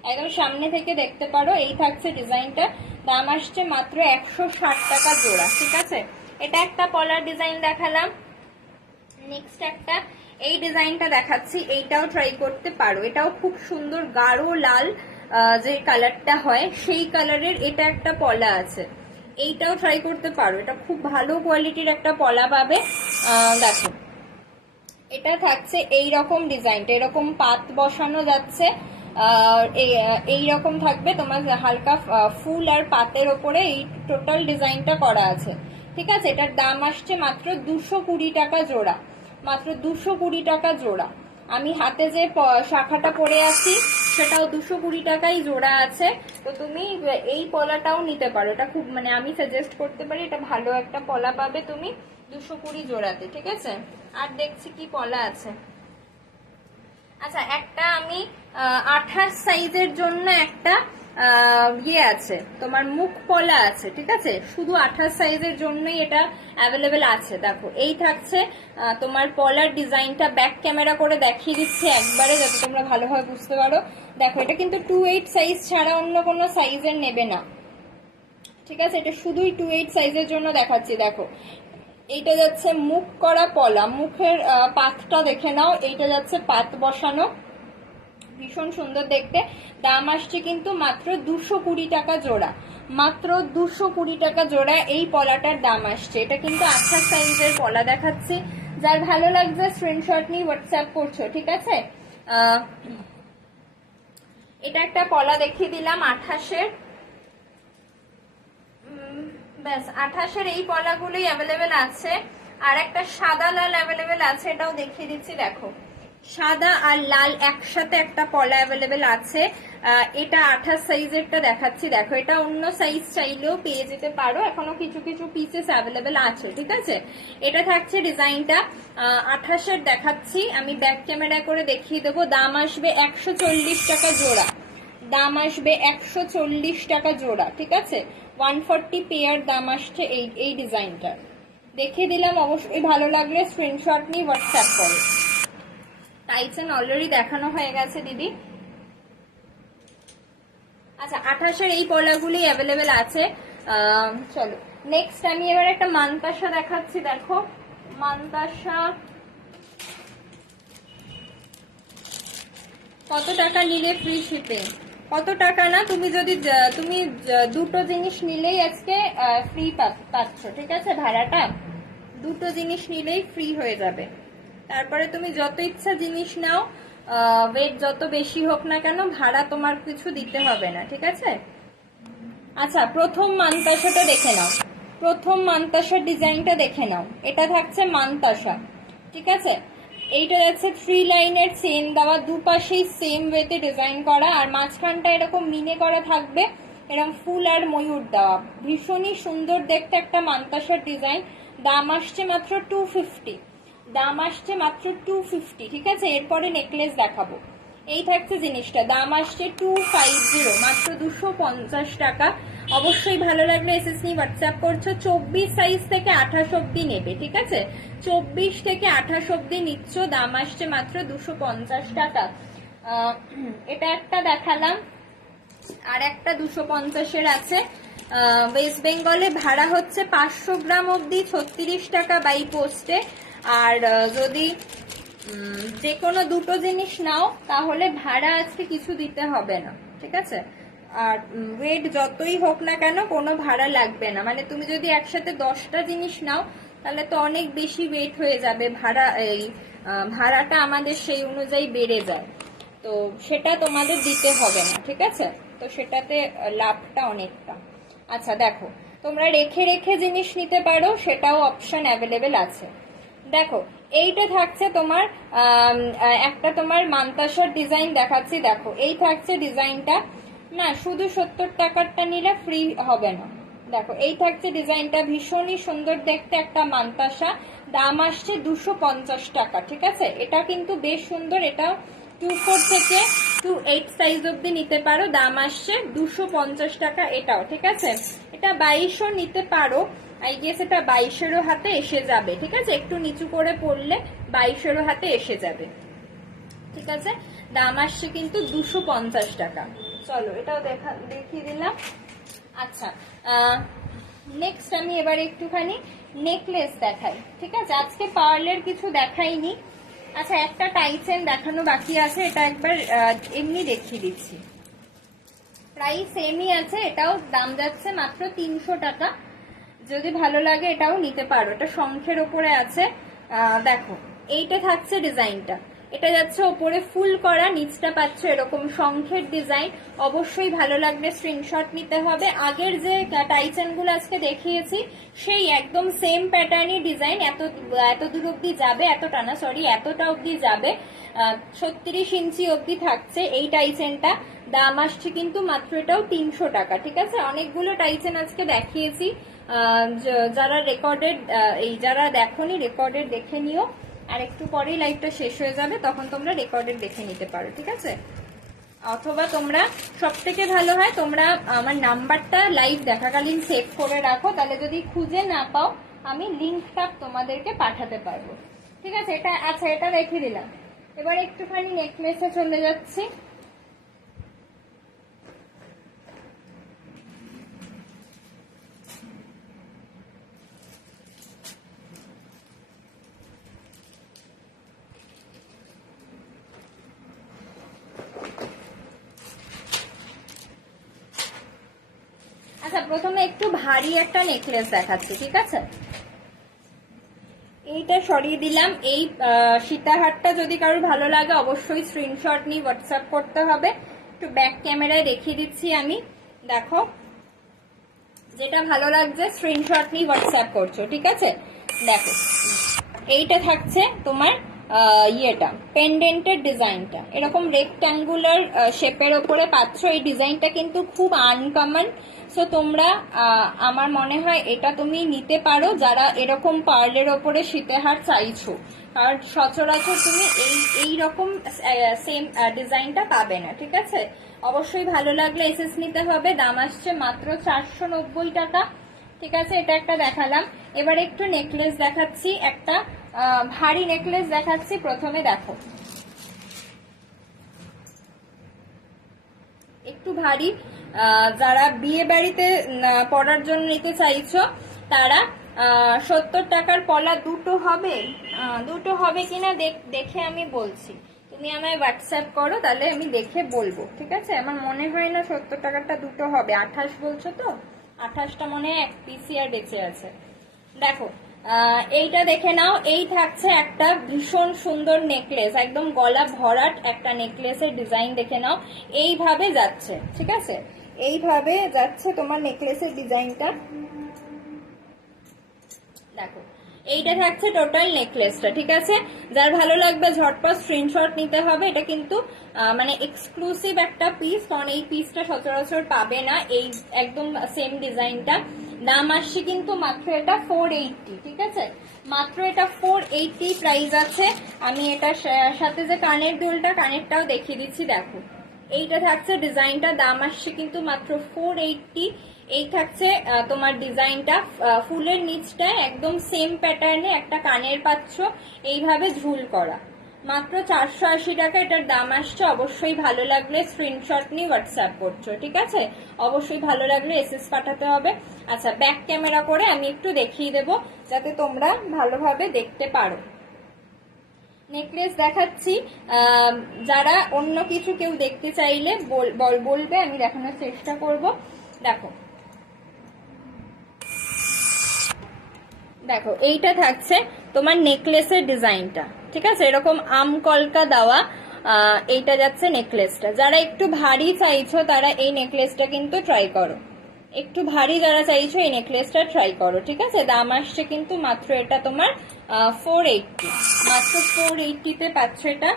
একদম সামনে থেকে দেখতে পারো। এই থাকছে ডিজাইনটা, দাম আসছে মাত্র 160 টাকা জোড়া, ঠিক আছে। এটা একটা পলার ডিজাইন দেখালাম। নেক্সট একটা এই ডিজাইনটা দেখাচ্ছি, এইটাও ট্রাই করতে পারো, এটাও খুব সুন্দর, গাঢ় লাল যে কালারটা হয় সেই কালারের এটা একটা পলা আছে, এইটাও ট্রাই করতে পারো, এটা খুব ভালো কোয়ালিটির একটা পলা পাবে। দেখো এটা থাকছে এই রকম ডিজাইনটা, এরকম পাত বসানো যাচ্ছে, এই রকম থাকবে তোমার হালকা ফুল আর পাতের ওপরে এই টোটাল ডিজাইনটা করা আছে, ঠিক আছে। এটার দাম আসছে মাত্র 220 টাকা জোড়া, মাত্র 220 টাকা জোড়া। আমি হাতে যে শাখাটা পরে আছি সেটাও 220 টাকাই জোড়া আছে। তো তুমি এই পলাটাও নিতে পারো, এটা খুব মানে আমি সাজেস্ট করতে পারি, এটা ভালো একটা পলা পাবে তুমি 220 জোড়াতে, ঠিক আছে। আর দেখছি কি পলা আছে। আচ্ছা, একটা আমি 28 সাইজের জন্য একটা ইয়ে আছে, তোমার মুখ পলা আছে, ঠিক আছে, শুধু 28 সাইজের জন্যই এটা অ্যাভেলেবেল আছে। দেখো এই থাকছে তোমার পলার ডিজাইনটা, ব্যাক ক্যামেরা করে দেখিয়ে দিচ্ছি একবারে যাতে তোমরা ভালোভাবে বুঝতে পারো। দেখো এটা কিন্তু 28 সাইজ ছাড়া অন্য কোনো সাইজের নেবে না, ঠিক আছে, এটা শুধুই 28 সাইজের জন্য দেখাচ্ছি। দেখো এইটা যাচ্ছে মুখ করা পলা, মুখের পাতটা দেখে নাও, এইটা যাচ্ছে পাত বসানো, ভীষণ সুন্দর দেখতে। দাম আসছে কিন্তু মাত্র 220 টাকা জোড়া, মাত্র 220 টাকা জোড়া এই পলাটার দাম আসছে। এটা কিন্তু 28 সাইজের পলা দেখাচ্ছি, যার ভালো লাগছে স্ক্রিনশট নিয়ে হোয়াটসঅ্যাপ করছো, ঠিক আছে। এটা একটা পলা দেখিয়ে দিলাম 28-এর, ব্যাস 28-এর এই পলাগুলোই অ্যাভেলেবেল আছে। আর একটা সাদা লাল অ্যাভেলেবেল আছে, এটাও দেখিয়ে দিচ্ছি। দেখো সাদা আর লাল একসাথে একটা পলা অ্যাভেলেবেল আছে, এটা 28 সাইজেরটা দেখাচ্ছি। দেখো এটা অন্য সাইজ চাইলেও পেয়ে যেতে পারো, এখনো কিছু কিছু পিসেস অ্যাভেলেবেল আছে, ঠিক আছে। এটা থাকছে ডিজাইনটা 28-এর দেখাচ্ছি, আমি ব্যাক ক্যামেরা করে দেখিয়ে দেবো। দাম আসবে 140 টাকা জোড়া, দাম আসবে 140 টাকা জোড়া, ঠিক আছে। 140 পেয়ার দাম আসছে এই ডিজাইনটা, দেখিয়ে দিলাম। অবশ্যই ভালো লাগলে স্ক্রিনশট নিয়ে হোয়াটসঅ্যাপ করো। টাইসন অলরেডি দেখানো হয়ে গেছে দিদি। আচ্ছা, 28-এর এই পলাগুলি অ্যাভেলেবেল আছে। চলো নেক্সট আমি এবার একটা মানতাসা দেখাচ্ছি। দেখো মানতাসা কত টাকা নিলে ফ্রি শিপিং, কত টাকা না, তুমি যদি তুমি দুটো জিনিস নিলেই আজকে ফ্রি পাচ্ছ, ঠিক আছে, ভাড়াটা দুটো জিনিস নিলেই ফ্রি হয়ে যাবে। তারপরে তুমি যত ইচ্ছা জিনিস নাও, ওয়েট যত বেশি হোক না কেন, ভাড়া তোমার কিছু দিতে হবে না, ঠিক আছে। আচ্ছা, প্রথম মানতাসাটা দেখে নাও, প্রথম মানতাসার ডিজাইনটা দেখে নাও। এটা থাকছে মানতাসা, ঠিক আছে। এইটা যাচ্ছে 3 লাইনের চেন দেওয়া, দুপাশেই সেম ওয়েতে ডিজাইন করা, আর মাঝখানটা এরকম মিনে করা থাকবে, এরকম ফুল আর ময়ূর দেওয়া, ভীষণই সুন্দর দেখতে একটা মানতাসার ডিজাইন। দাম আসছে মাত্র 250, দাম আসছে মাত্র 250, ঠিক আছে। এরপরে নেকলেস দেখাবো। এই থাকছে জিনিসটা, দাম আসছে 250, মাত্র 250 টাকা। অবশ্যই ভালো লাগলে এসএস নিয়ে হোয়াটসঅ্যাপ করছো। 24 সাইজ থেকে 28 অব্দি নেবে, ঠিক আছে, 24 থেকে 28 অব্দি নিচ্ছ, দাম আসছে মাত্র 250 টাকা। আহ, এটা একটা দেখালাম, আর একটা 250-এর আছে। ওয়েস্ট বেঙ্গলে ভাড়া হচ্ছে 500 গ্রাম অবধি 36 টাকা বাই পোস্টে। আর যদি যে কোনো দুটো জিনিস নাও তাহলে ভাড়া আজকে কিছু দিতে হবে না, ঠিক আছে। আর ওয়েট যতই হোক না কেন কোনো ভাড়া লাগবে না, মানে তুমি যদি একসাথে 10টা জিনিস নাও তাহলে তো অনেক বেশি ওয়েট হয়ে যাবে, ভাড়াটা আমাদের সেই অনুযায়ী বেড়ে যায়, তো সেটা তোমাদের দিতে হবে না, ঠিক আছে। তো সেটাতে লাভটা অনেকটা। আচ্ছা দেখো, তোমরা রেখে রেখে জিনিস নিতে পারো, সেটাও অপশন অ্যাভেলেবেল আছে। দেখো এইটা থাকছে তোমার একটা তোমার মান্তাসার ডিজাইন দেখাচ্ছি, দেখো এই থাকছে ডিজাইনটা, না শুধু 70 টাকারটা নিলে ফ্রি হবে না। দেখো এই থাকছে ডিজাইনটা, ভীষণই সুন্দর দেখতে একটা মান্তাসা, দাম আসছে 250 টাকা, ঠিক আছে। এটা কিন্তু বেশ সুন্দর, এটা 24 থেকে 28 সাইজ অব্দি নিতে পারো, দাম আসছে 250 টাকা এটাও, ঠিক আছে। এটা 2200 নিতে পারো, আই গেস এটা 22-এরও হাতে এসে যাবে, ঠিক আছে। একটু নিচু করে পড়লে 22-এরও হাতে এসে যাবে, ঠিক আছে। দাম আসছে কিন্তু 250 টাকা। চলো এটাও দেখিয়ে দিলাম। আচ্ছা নেক্সট আমি এবার একটুখানি নেকলেস দেখাই, ঠিক আছে। আজকে পার্লের কিছু দেখাইনি। আচ্ছা একটা টাইচেন দেখানো বাকি আছে, এটা একবার এমনি দেখিয়ে দিচ্ছি। প্রাইস সেমই আছে, এটাও দাম যাচ্ছে মাত্র 300 টাকা। যদি ভালো লাগে এটাও নিতে পারো, এটা শঙ্খের ওপরে আছে। দেখো এইটা থাকছে ডিজাইনটা, এটা যাচ্ছে ওপরে ফুল করা, নিচটা পাচ্ছ এরকম শঙ্খের ডিজাইন। অবশ্যই ভালো লাগবে স্ক্রিনশট নিতে হবে। আগের যে টাইচেন গুলো আজকে দেখিয়েছি সেই একদম সেম প্যাটার্নই ডিজাইন, এত দূর অব্দি যাবে, এতটা অব্দি যাবে, 36 ইঞ্চি অব্দি থাকছে এই টাইচেনটা। দাম আসছে কিন্তু মাত্র এটাও 300 টাকা, ঠিক আছে। অনেকগুলো টাইচেন আজকে দেখিয়েছি, যারা রেকর্ডেড যারা দেখোনি রেকর্ডেড দেখে নিও, আর একটু পরেই লাইভটা শেষ হয়ে যাবে, তখন তোমরা রেকর্ডেড দেখে নিতে পারো, ঠিক আছে। অথবা তোমরা সব থেকে ভালো হয় তোমরা আমার নাম্বারটা লাইভ দেখাকালীন সেভ করে রাখো, তাহলে যদি খুঁজে না পাও আমি লিঙ্কটা তোমাদেরকে পাঠাতে পারবো, ঠিক আছে। এটা আচ্ছা এটা রেখে দিলাম। এবার একটুখানি নেকলেসে চলে যাচ্ছি। আচ্ছা প্রথমে একটু ভারী একটা নেকলেস দেখাচ্ছি, ঠিক আছে। এইটা সরিয়ে দিলাম। এই সীতাহারটা যদি কারোর ভালো লাগে অবশ্যই স্ক্রিনশট নিয়ে হোয়াটসঅ্যাপ করতে হবে। একটু ব্যাক ক্যামেরায় দেখিয়ে দিচ্ছি আমি, দেখো যেটা ভালো লাগছে স্ক্রিনশট নিয়ে হোয়াটসঅ্যাপ করছো, ঠিক আছে। দেখো এইটা থাকছে তোমার ইয়েটা পেন্ডেন্টের ডিজাইনটা, এরকম রেক্ট্যাঙ্গুলার শেপের ওপরে পাচ্ছ। এই ডিজাইনটা কিন্তু খুব আনকমন, সো তোমরা আমার মনে হয় এটা তুমি নিতে পারো যারা এরকম পার্লের ওপরে সীতাহার চাইছো, কারণ সচরাচর তুমি এই রকম সেম ডিজাইনটা পাবে না, ঠিক আছে। অবশ্যই ভালো লাগলে এসএস নিতে হবে। দাম আসছে মাত্র 490 টাকা, ঠিক আছে। এটা একটা দেখালাম। এবার একটু নেকলেস দেখাচ্ছি, একটা ভারী নেকলেস দেখাচ্ছি। প্রথমে দেখো একটু ভারী, যারা বিয়ে বাড়িতে পরার জন্য নিতে চাইছো তারা 70 টাকার পলা দুটো হবে কিনা দেখে আমি বলছি, তুমি আমায় হোয়াটসঅ্যাপ করো তাহলে আমি দেখে বলবো, ঠিক আছে। আমার মনে হয় না 70 টাকারটা দুটো হবে, 28 বলছো তো, 28টা মনে হয় এক পিসি আর বেঁচে আছে। দেখো এইটা দেখে নাও, এই থাকছে একটা ভীষণ সুন্দর নেকলেস, একদম গলা ভরাট একটা নেকলেসের ডিজাইন দেখে নাও। এইভাবে যাচ্ছে, ঠিক আছে, এইভাবে যাচ্ছে তোমার নেকলেসের ডিজাইনটা। দেখো এইটা থাকছে টোটাল নেকলেসটা, ঠিক আছে। যার ভালো লাগবে ঝটপট স্ক্রিনশট নিতে হবে। এটা কিন্তু মানে এক্সক্লুসিভ একটা পিস, কারণ এই পিসটা সচরাচর পাবে না, এই একদম সেম ডিজাইনটা। দাম আসছে কিন্তু মাত্র এটা 480, ঠিক আছে। মাত্র এটা 480 প্রাইস আছে। আমি এটার সাথে যে কানের দুলটা, কানেরটাও দেখিয়ে দিচ্ছি। দেখো এইটা থাকছে ডিজাইনটা, দাম আসছে কিন্তু মাত্র 480। এই থাকছে তোমার ডিজাইনটা, ফুলের নিচটায় একদম সেম প্যাটার্নে একটা কানের পাচ্ছ এইভাবে ঝুল করা, মাত্র 480 টাকা এটার দাম আসছে। অবশ্যই ভালো লাগলে স্ক্রিনশট নিয়ে হোয়াটসঅ্যাপ করছো, ঠিক আছে? অবশ্যই ভালো লাগলে এসএস পাঠাতে হবে। আচ্ছা, ব্যাক ক্যামেরা করে আমি একটু দেখিয়ে দেবো যাতে তোমরা ভালোভাবে দেখতে পারো। নেকলেস দেখাচ্ছি, যারা অন্য কিছু কেউ দেখতে চাইলে বলবে, আমি দেখানোর চেষ্টা করব। দেখো দেখো এইটা থাকছে তোমার নেকলেসের ডিজাইনটা, ঠিক আছে? এরকম আম কলকা দেওয়া এইটা যাচ্ছে নেকলেসটা। যারা একটু ভারী চাইছো তারা এই নেকলেসটা কিন্তু ট্রাই করো। একটু ভারী যারা চাইছো এই নেকলেসটা ট্রাই করো, ঠিক আছে? দাম আসছে কিন্তু মাত্র এটা তোমার 480, মাত্র 480-তে পাচ্ছ এটা।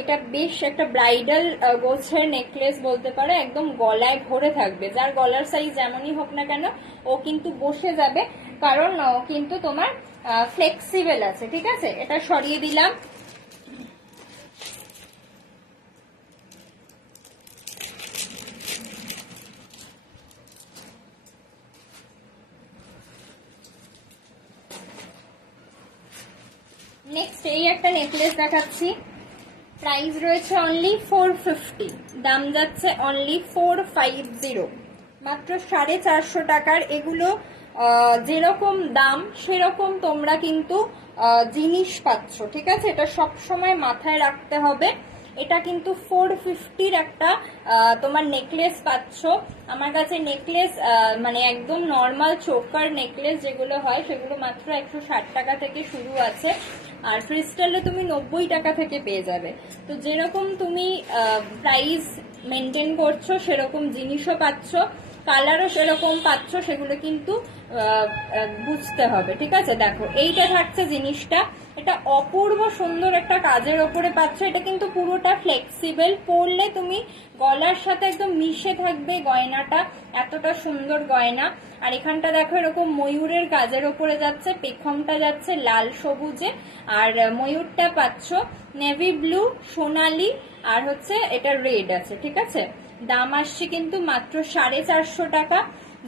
এটা বেশ একটা ব্রাইডাল গোছের নেকলেস বলতে পারো, একদম গলায় ভরে থাকবে। যার গলার সাইজ যেমনই হোক না কেন ও কিন্তু বসে যাবে, কারণ কিন্তু তোমার ফ্লেক্সিবল আছে, ঠিক আছে? এটা সরিয়ে দিলাম। নেক্সট এই একটা নেকলেস দেখাচ্ছি, প্রাইস রয়েছে অনলি 450, দাম যাচ্ছে অনলি 450, মাত্র 450 টাকার। এগুলো যেরকম দাম সেরকম তোমরা কিন্তু জিনিস পাচ্ছ, ঠিক আছে? এটা সব সময় মাথায় রাখতে হবে। এটা কিন্তু 450-র একটা তোমার নেকলেস পাচ্ছ। আমার কাছে নেকলেস মানে একদম নর্মাল চোকার নেকলেস যেগুলো হয় সেগুলো মাত্র 160 টাকা থেকে শুরু আছে, আর ক্রিস্টালে তুমি 90 টাকা থেকে পেয়ে যাবে। তো যেরকম তুমি প্রাইস মেনটেন করছো সেরকম জিনিসও পাচ্ছ, কালারও সেরকম পাচ্ছ, সেগুলো কিন্তু বুঝতে হবে, ঠিক আছে? দেখো এইটা থাকছে জিনিসটা, এটা অপূর্ব সুন্দর একটা কাজের ওপরে পাচ্ছ। এটা কিন্তু পুরোটা ফ্লেক্সিবল, পরলে তুমি গলার সাথে একদম মিশে থাকবে গয়নাটা, এতটা সুন্দর গয়না। আর এখানটা দেখো এরকম ময়ূরের কাজের ওপরে যাচ্ছে, পেখমটা যাচ্ছে লাল সবুজে, আর ময়ূরটা পাচ্ছ নেভি ব্লু, সোনালি, আর হচ্ছে এটা রেড আছে, ঠিক আছে? দাম আসছে কিন্তু মাত্র 450 টাকা।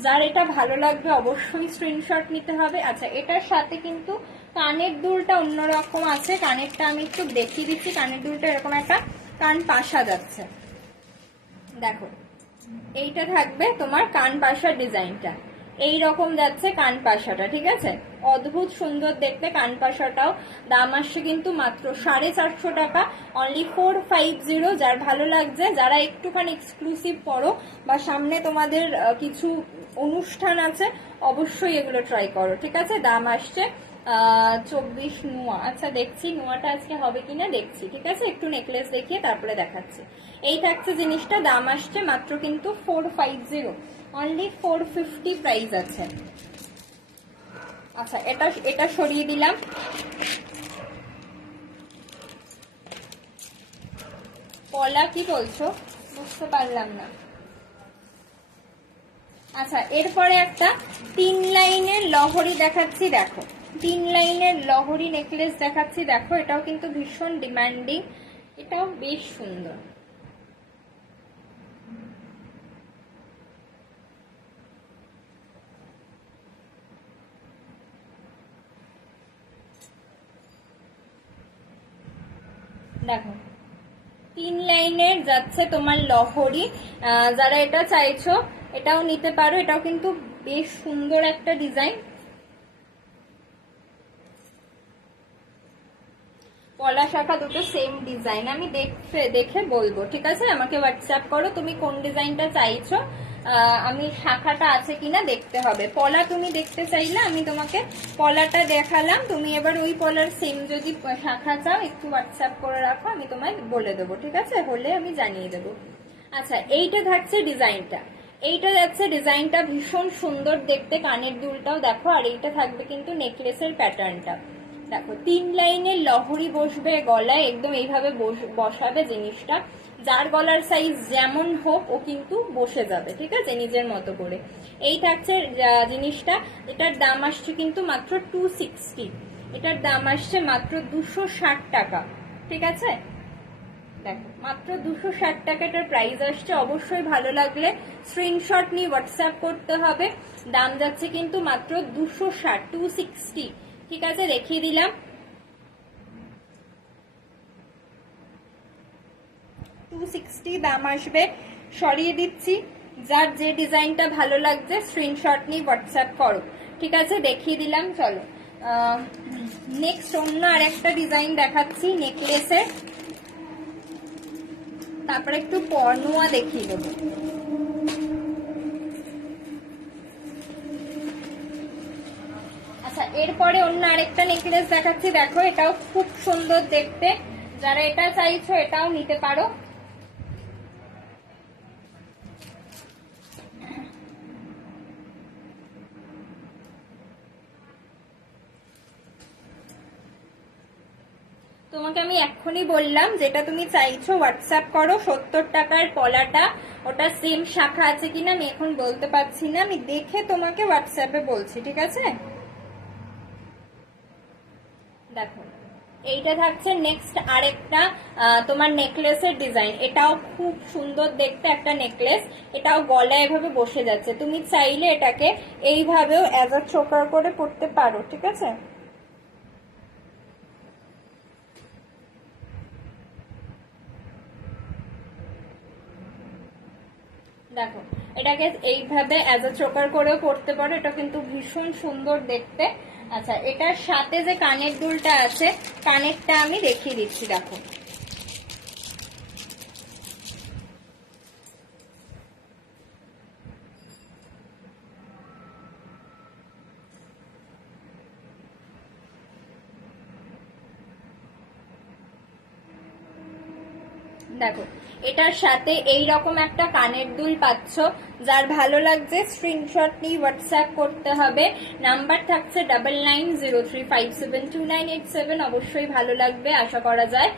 যার এটা ভালো লাগবে অবশ্যই স্ক্রিনশট নিতে হবে। আচ্ছা, এটার সাথে কিন্তু কানের দুলটা অন্যরকম আছে, কানেরটা আমি একটু দেখিয়ে দিচ্ছি। কানের দুলটা এরকম একটা কান পাশা যাচ্ছে, দেখো এইটা থাকবে তোমার কান পাশা ডিজাইনটা, এই রকম যাচ্ছে কান পাশাটা, ঠিক আছে? অদ্ভুত সুন্দর দেখতে কান পাশাটাও। দাম আসছে কিন্তু মাত্র 450 টাকা, অনলি 450। যার ভালো লাগছে, যারা একটুখানি এক্সক্লুসিভ পড়ো বা সামনে তোমাদের কিছু অনুষ্ঠান আছে, অবশ্যই এগুলো ট্রাই করো, ঠিক আছে? দাম আসছে 24 নোয়া। আচ্ছা দেখছি নোয়াটা আজকে হবে কিনা, দেখছি, ঠিক আছে? একটু নেকলেস দেখিয়ে তারপরে দেখাচ্ছি। এই থাকছে জিনিসটা, দাম আসছে মাত্র কিন্তু 450, অনলি 450 প্রাইস আছে। আচ্ছা, এটা সরিয়ে দিলাম। পলা কি বলছো বুঝতে পারলাম না। আচ্ছা, এরপরে একটা 3 লাইনের লহরি দেখাচ্ছি, দেখো 3 লাইনের লহরি নেকলেস দেখাচ্ছি, দেখো এটাও কিন্তু ভীষণ ডিমান্ডিং, এটাও বেশ সুন্দর। দেখো 3 লাইনের যাচ্ছে তোমার লহরি, যারা এটা চাইছো এটাও নিতে পারো। এটাও কিন্তু বেশ সুন্দর একটা ডিজাইন, পলা শাখা দুটো সেম ডিজাইন। আমি দেখে বলবো, ঠিক আছে? আমাকে হোয়াটসঅ্যাপ করো তুমি কোন ডিজাইনটা চাইছো, আমি শাখাটা আছে কিনা দেখতে হবে। পলা তুমি দেখতে চাইলে আমি তোমাকে পলাটা দেখালাম, তুমি এবার ওই পলার সেম যদি শাখা চাও একটু হোয়াটসঅ্যাপ করে রাখো, আমি তোমায় বলে দেবো, ঠিক আছে? হলে আমি জানিয়ে দেবো। আচ্ছা, এইটা থাকছে ডিজাইনটা, এইটা যাচ্ছে ডিজাইনটা ভীষণ সুন্দর দেখতে, কানের দুলটাও দেখো, আর এইটা থাকবে কিন্তু নেকলেসের প্যাটার্নটা। দেখো 3 লাইনের লহরি বসবে গলায়, একদম এইভাবে বসাবে জিনিসটা। যার গলার সাইজ যেমন হোক ও কিন্তু বসে যাবে, ঠিক আছে? নিজের মতো করে। এই থাকছে জিনিসটা, এটার দাম আসছে কিন্তু মাত্র 260, এটার দাম আসছে মাত্র 260 টাকা, ঠিক আছে? দেখো মাত্র 260 টাকা এটার প্রাইস আসছে। অবশ্যই ভালো লাগলে স্ক্রিনশট নিয়ে হোয়াটসঅ্যাপ করতে হবে। দাম যাচ্ছে কিন্তু মাত্র 260, 260, ঠিক আছে? দেখিয়ে দিলাম। 260 দাম আসবে। সরিয়ে দিচ্ছি। যার যে ডিজাইনটা ভালো লাগছে স্ক্রিনশট নিয়ে হোয়াটসঅ্যাপ করো, ঠিক আছে? দেখিয়ে দিলাম। চলো নেক্সট অন্য আরেকটা ডিজাইন দেখাচ্ছি নেকলেসের, তারপরে একটু পর্নোয়া দেখিয়ে দেবো। আচ্ছা, এরপরে অন্য আরেকটা নেকলেস দেখাচ্ছি, দেখো এটাও খুব সুন্দর দেখতে। যারা এটা চাইছো এটাও নিতে পারো। তোমাকে আমি এক্ষুনি বললাম যেটা তুমি চাইছো হোয়াটসঅ্যাপ করো। 70 টাকার পলাটা, ওটা সেম শাখা আছে কিনা আমি এখন বলতে পারছি না, আমি দেখে তোমাকে হোয়াটসঅ্যাপে বলছি, ঠিক আছে? দেখো এইটা থাকছে নেক্সট আরেকটা তোমার নেকলেসের ডিজাইন। এটাও খুব সুন্দর দেখতে একটা নেকলেস। এটাও গলায় এভাবে বসে যাচ্ছে। তুমি চাইলে এটাকে এইভাবেও অ্যাজ আ চোকার করে পরতে পারো, ঠিক আছে? দেখো এটাকে এইভাবে অ্যাজ আ চোকার করেও পরতে পারো, এটা কিন্তু ভীষণ সুন্দর দেখতে। আচ্ছা, এটার সাথে যে কানের দুলটা আছে, কানেরটা আমি দেখিয়ে দিচ্ছি। দেখো দেখো এটার সাথে এই রকম একটা কানের দুল পাচ্ছ। যার ভালো লাগছে স্ক্রিনশট নিয়ে হোয়াটসঅ্যাপ করতে হবে। নাম্বার থাকছে 9903572987। অবশ্যই ভালো লাগবে আশা করা যায়।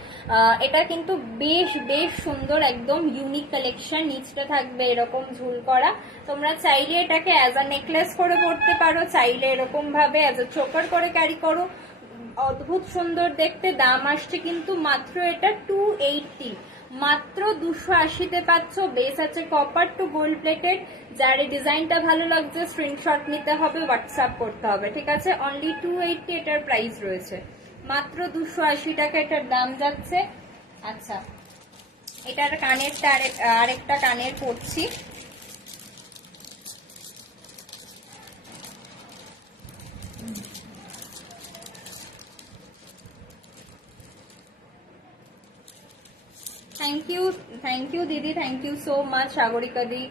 এটা কিন্তু বেশ বেশ সুন্দর, একদম ইউনিক কালেকশন। নিচটা থাকবে এরকম ঝুল করা। তোমরা চাইলে এটাকে অ্যাজ আ নেকলেস করে পরতে পারো, চাইলে এরকম ভাবে অ্যাজ আ চোকার করে ক্যারি করো। অদ্ভুত সুন্দর দেখতে। দাম আসছে কিন্তু মাত্র এটা 280, মাত্র 280-তে পাচ্ছ। বেস আছে কপার টু গোল্ড প্লেটেড। যার এই ডিজাইনটা ভালো লাগছে স্ক্রিনশট নিতে হবে, হোয়াটসঅ্যাপ করতে হবে, ঠিক আছে? অনলি 280 এটার প্রাইস রয়েছে, মাত্র 280 টাকা এটার দাম যাচ্ছে। আচ্ছা, এটার কানেরটা আরেকটা কানের পড়ছি। থ্যাংক ইউ দিদি, thank you so much Sagarika di.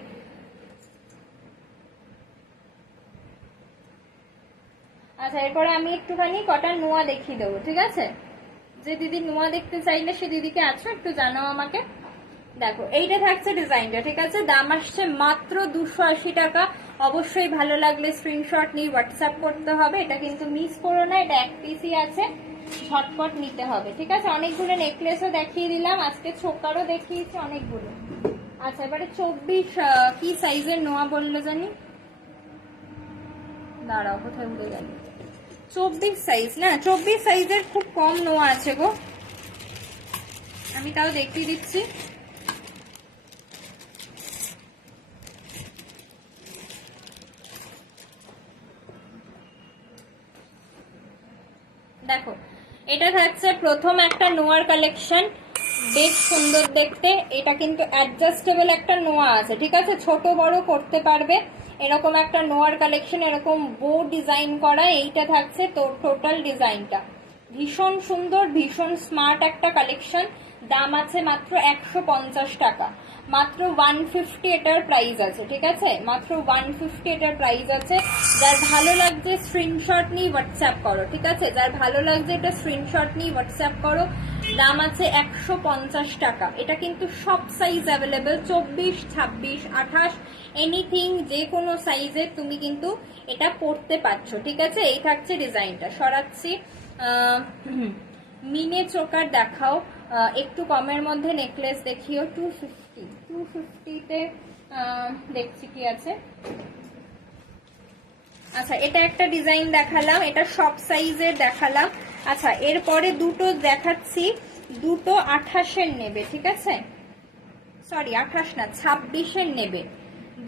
আচ্ছা, এরপরে আমি একটুখানি কটা নোয়া দেখিয়ে দেবো, ঠিক আছে? যে দিদি নোয়া দেখতে চাইলে সে দিদিকে আছো, একটু জানাও আমাকে। দেখো এইটা থাকছে ডিজাইনটা, ঠিক আছে? দাম আসছে মাত্র 280 টাকা। অবশ্যই ভালো লাগলে স্ক্রিনশট নিয়ে হোয়াটসঅ্যাপ করতে হবে। এটা কিন্তু মিস করো না, এটা এক পিসই আছে, ঝটপট নিতে হবে, ঠিক আছে? অনেকগুলো নেকলেসও দেখিয়ে দিলাম, আজকে ছোকারও দেখিয়েছি অনেকগুলো। আচ্ছা, এবারে 24 কি সাইজের নোয়া বললো জানি, দাঁড়াও কোথায় ভুলে গেল। 24 সাইজ না, 24 সাইজের খুব কম নোয়া আছে গো, আমি তাও দেখিয়ে দিচ্ছি। দেখো এটা থাকছে প্রথম একটা নোয়ার কালেকশন, বেশ সুন্দর দেখতে। এটা কিন্তু অ্যাডজাস্টেবল একটা নোয়া আছে, ঠিক আছে? ছোট বড় করতে পারবে। এরকম একটা নোয়ার কালেকশন, এরকম বো ডিজাইন করা। এইটা থাকছে তো টোটাল ডিজাইনটা ভীষণ সুন্দর, ভীষণ স্মার্ট একটা কালেকশন। দাম আছে মাত্র 150 টাকা, মাত্র 150 এটার প্রাইস আছে, ঠিক আছে? মাত্র 150 এটার প্রাইস আছে। যার ভালো লাগছে স্ক্রিনশট নিয়ে হোয়াটসঅ্যাপ করো, ঠিক আছে? যার ভালো লাগছে এটা স্ক্রিনশট নিয়ে হোয়াটসঅ্যাপ করো। দাম আছে 150 টাকা। এটা কিন্তু সব সাইজ অ্যাভেলেবেল, 24, 26, 28, এনিথিং, যে কোনো সাইজে তুমি কিন্তু এটা পরতে পারছো, ঠিক আছে? এই থাকছে ডিজাইনটা। সরাচ্ছি। মিনে চোকার দেখাও, একটু কমের মধ্যে নেকলেস দেখিও। 250-তে দেখছি কি আছে। আচ্ছা, এটা একটা ডিজাইন দেখালাম, এটা সব সাইজের দেখালাম। আচ্ছা, এরপরে দুটো দেখাচ্ছি, দুটো 28-এর নেবে, ঠিক আছে? সরি 28 না, 26-এর নেবে।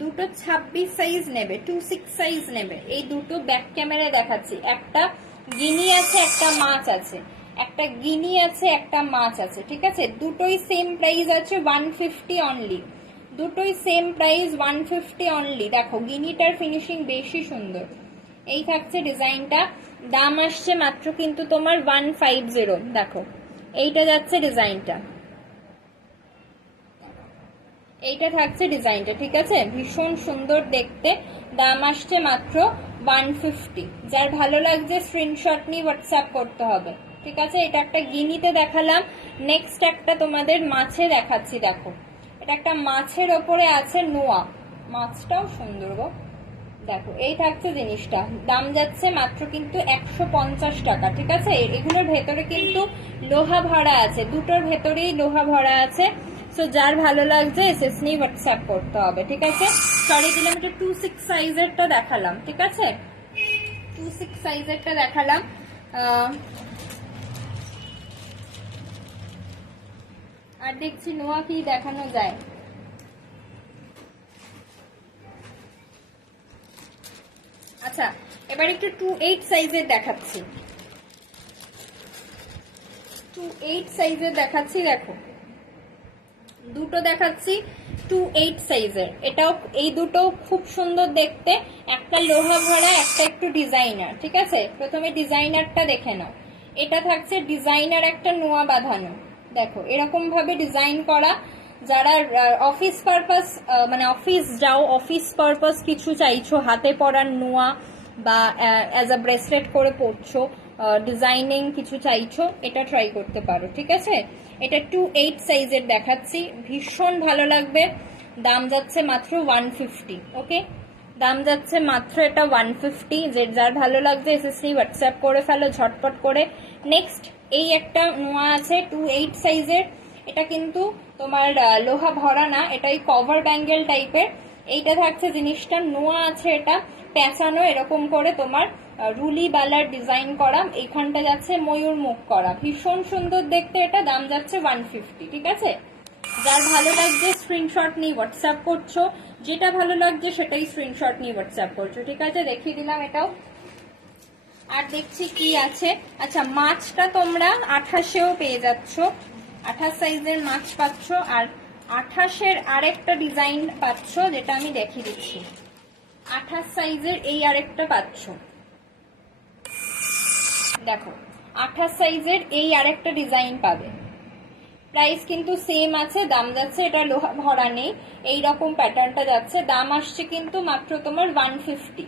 দুটো 26 সাইজ নেবে, 26 সাইজ নেবে। এই দুটো ব্যাক ক্যামেরায় দেখাচ্ছি। একটা গিনি আছে, একটা মাছ আছে। একটা গিনি আছে, একটা মাছ আছে, ঠিক আছে? দুটোই সেম প্রাইস আছে 150 অনলি, দুটোই সেম প্রাইস 150 অনলি। দেখো গিনিটার ফিনিশিং বেশি সুন্দর। এই থাকছে ডিজাইনটা, দাম আসছে মাত্র কিন্তু তোমার 150। দেখো এইটা যাচ্ছে ডিজাইনটা, এইটা থাকছে ডিজাইনটা, ঠিক আছে? ভীষণ সুন্দর দেখতে, দাম আসছে মাত্র 150। যার ভালো লাগছে স্ক্রিনশট নিয়ে হোয়াটসঅ্যাপ করতে হবে, ঠিক আছে? এটা একটা গিনিতে দেখালাম, নেক্সট একটা তোমাদের মাছে দেখাচ্ছি। দেখো এটা একটা মাছের ওপরে আছে নোয়া, মাছটাও সুন্দর গো। দেখো এই থাকছে জিনিসটা, দাম যাচ্ছে মাত্র কিন্তু 150 টাকা, ঠিক আছে? এগুলোর ভেতরে কিন্তু লোহা ভরা আছে, দুটোর ভেতরেই লোহা ভরা আছে। সো যার ভালো লাগছে এসএস নিয়ে হোয়াটসঅ্যাপ করতে হবে, ঠিক আছে? সরি দিলাম, এটা 26 সাইজেরটা দেখালাম, ঠিক আছে? 26 সাইজেরটা দেখালাম। আর দেখছি নোয়া কি দেখানো যায়। আচ্ছা এবার একটু 28 সাইজের দেখাচ্ছি, 28 সাইজের দেখাচ্ছি। দেখো দুটো দেখাচ্ছি 28 সাইজের, এটাও এই দুটো খুব সুন্দর দেখতে, একটা লোহা ভরা একটা একটু ডিজাইনার, ঠিক আছে? প্রথমে ডিজাইনারটা দেখে নাও, এটা থাকছে ডিজাইনার একটা নোয়া বাঁধানো। দেখো এরকম ভাবে ডিজাইন করা, যারা অফিস পারপাস মানে অফিস যাও, অফিস পারপাস কিছু চাইছো, হাতে পরার নোয়া বা অ্যাজ আ ব্রেসলেট করে পরছো, ডিজাইনিং কিছু চাইছো, এটা ট্রাই করতে পারো, ঠিক আছে? এটা 28 সাইজের দেখাচ্ছি, ভীষণ ভালো লাগবে। দাম যাচ্ছে মাত্র 150, ওকে? দাম যাচ্ছে মাত্র এটা 150। যে যার ভালো লাগছে এসএসসি হোয়াটসঅ্যাপ করে ফেলো ঝটপট করে। নেক্সট এই একটা নোয়া আছে 28 সাইজের, এটা কিন্তু তোমার লোহা ভরা না, এটা এই কভার ব্যাঙ্গেল টাইপের। এইটা থাকছে জিনিসটা, নোয়া আছে, এটা পেঁচানো এরকম করে তোমার রুলি বালার ডিজাইন করা, এইখানটা যাচ্ছে ময়ূর মুখ করা, ভীষণ সুন্দর দেখতে। এটা দাম যাচ্ছে 150, ঠিক আছে? যার ভালো লাগছে স্ক্রিনশট নিয়ে হোয়াটসঅ্যাপ করছো, যেটা ভালো লাগছে সেটাই স্ক্রিনশট নিয়ে হোয়াটসঅ্যাপ করছো, ঠিক আছে? দেখিয়ে দিলাম এটাও। আর দেখছি কি আছে, আচ্ছা মাছটা তোমরা 28-এও পেয়ে যাচ্ছ, 28 সাইজের মাছ পাচ্ছ। আর 28-এর আরেকটা ডিজাইন পাচ্ছ, যেটা আমি দেখিয়ে দিচ্ছি। 28 সাইজের এই আরেকটা পাচ্ছ, দেখো 28 সাইজের এই আরেকটা ডিজাইন পাবে। প্রাইস কিন্তু সেম আছে, দাম যাচ্ছে, এটা লোহা ভরা নেই, এইরকম প্যাটার্নটা যাচ্ছে, দাম আসছে কিন্তু মাত্র তোমার 150,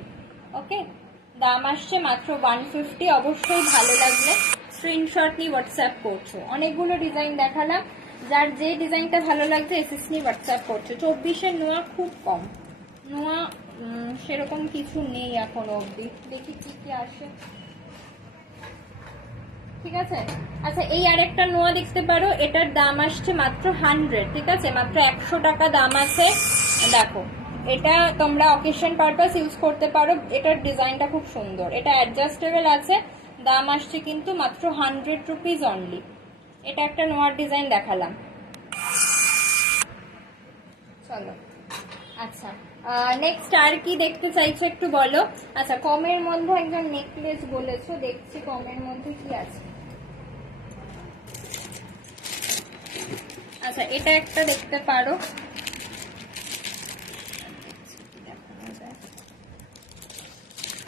ওকে? দাম আসছে মাত্র 150। অবশ্যই ভালো লাগলে স্ক্রিনশট নিয়ে হোয়াটসঅ্যাপ করছো। অনেকগুলো ডিজাইন দেখালাম, যার যে ডিজাইনটা ভালো লাগছে এসএস নিয়ে হোয়াটসঅ্যাপ করছো। 24-এর নোয়া খুব কম, নোয়া সেরকম কিছু নেই এখনো অবধি, দেখি কি কি আসে, ঠিক আছে? আচ্ছা এই আরেকটা নোয়া দেখতে পারো, এটার দাম আসছে মাত্র 100, ঠিক আছে? মাত্র 100 টাকা দাম আছে। দেখো এটা তোমরা অকেশন পারপাস ইউজ করতে পারো, এটার ডিজাইনটা খুব সুন্দর, এটা অ্যাডজাস্টেবল আছে, দাম আসছে কিন্তু মাত্র 100 রুপিস অনলি। এটা একটা নোয়ার ডিজাইন দেখালাম, চলো। আচ্ছা নেক্সট আর কি দেখতে চাইছো একটু বলো। আচ্ছা কমের মধ্যে একজন নেকলেস বলেছো, দেখছি কমের মধ্যে কি আছে। আচ্ছা এটা একটা দেখতে পারো,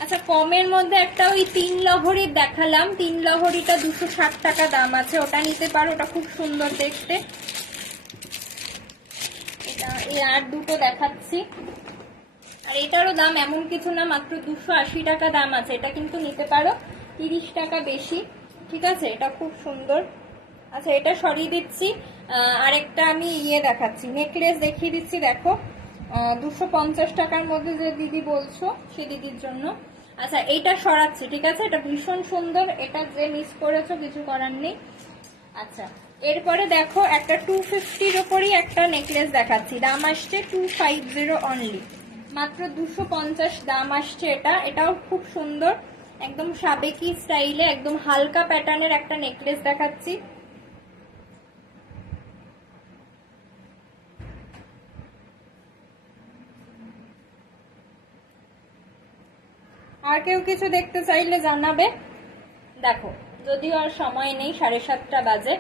আচ্ছা কমের মধ্যে একটা ওই 3 লহরির দেখালাম, 3 লহরিটা 260 টাকা দাম আছে, ওটা নিতে পারো, ওটা খুব সুন্দর দেখতে। এটা এই আর দুটো দেখাচ্ছি, আর এটারও দাম এমন কিছু না, মাত্র 280 টাকা দাম আছে, এটা কিন্তু নিতে পারো, 30 টাকা বেশি, ঠিক আছে? এটা খুব সুন্দর। আচ্ছা এটা সরিয়ে দিচ্ছি, আরেকটা আমি দেখাচ্ছি, নেকলেস দেখিয়ে দিচ্ছি। দেখো 250 টাকার মধ্যে যে দিদি বলছো সে দিদির জন্য। আচ্ছা এইটা সরাচ্ছি, ঠিক আছে? এটা ভীষণ সুন্দর, এটা যে মিস করেছো কিছু করার নেই। আচ্ছা এরপরে দেখো একটা 250-র ওপরই একটা নেকলেস দেখাচ্ছি, দাম আসছে 250 অনলি, মাত্র 250 দাম আসছে এটা। এটাও খুব সুন্দর, একদম সাবেকি স্টাইলে, একদম হালকা প্যাটার্নের একটা নেকলেস দেখাচ্ছি। আর কেউ কিছু দেখতে চাইলে জানাবে। দেখো যদিও আর সময় নেই, 7:30 বাজে।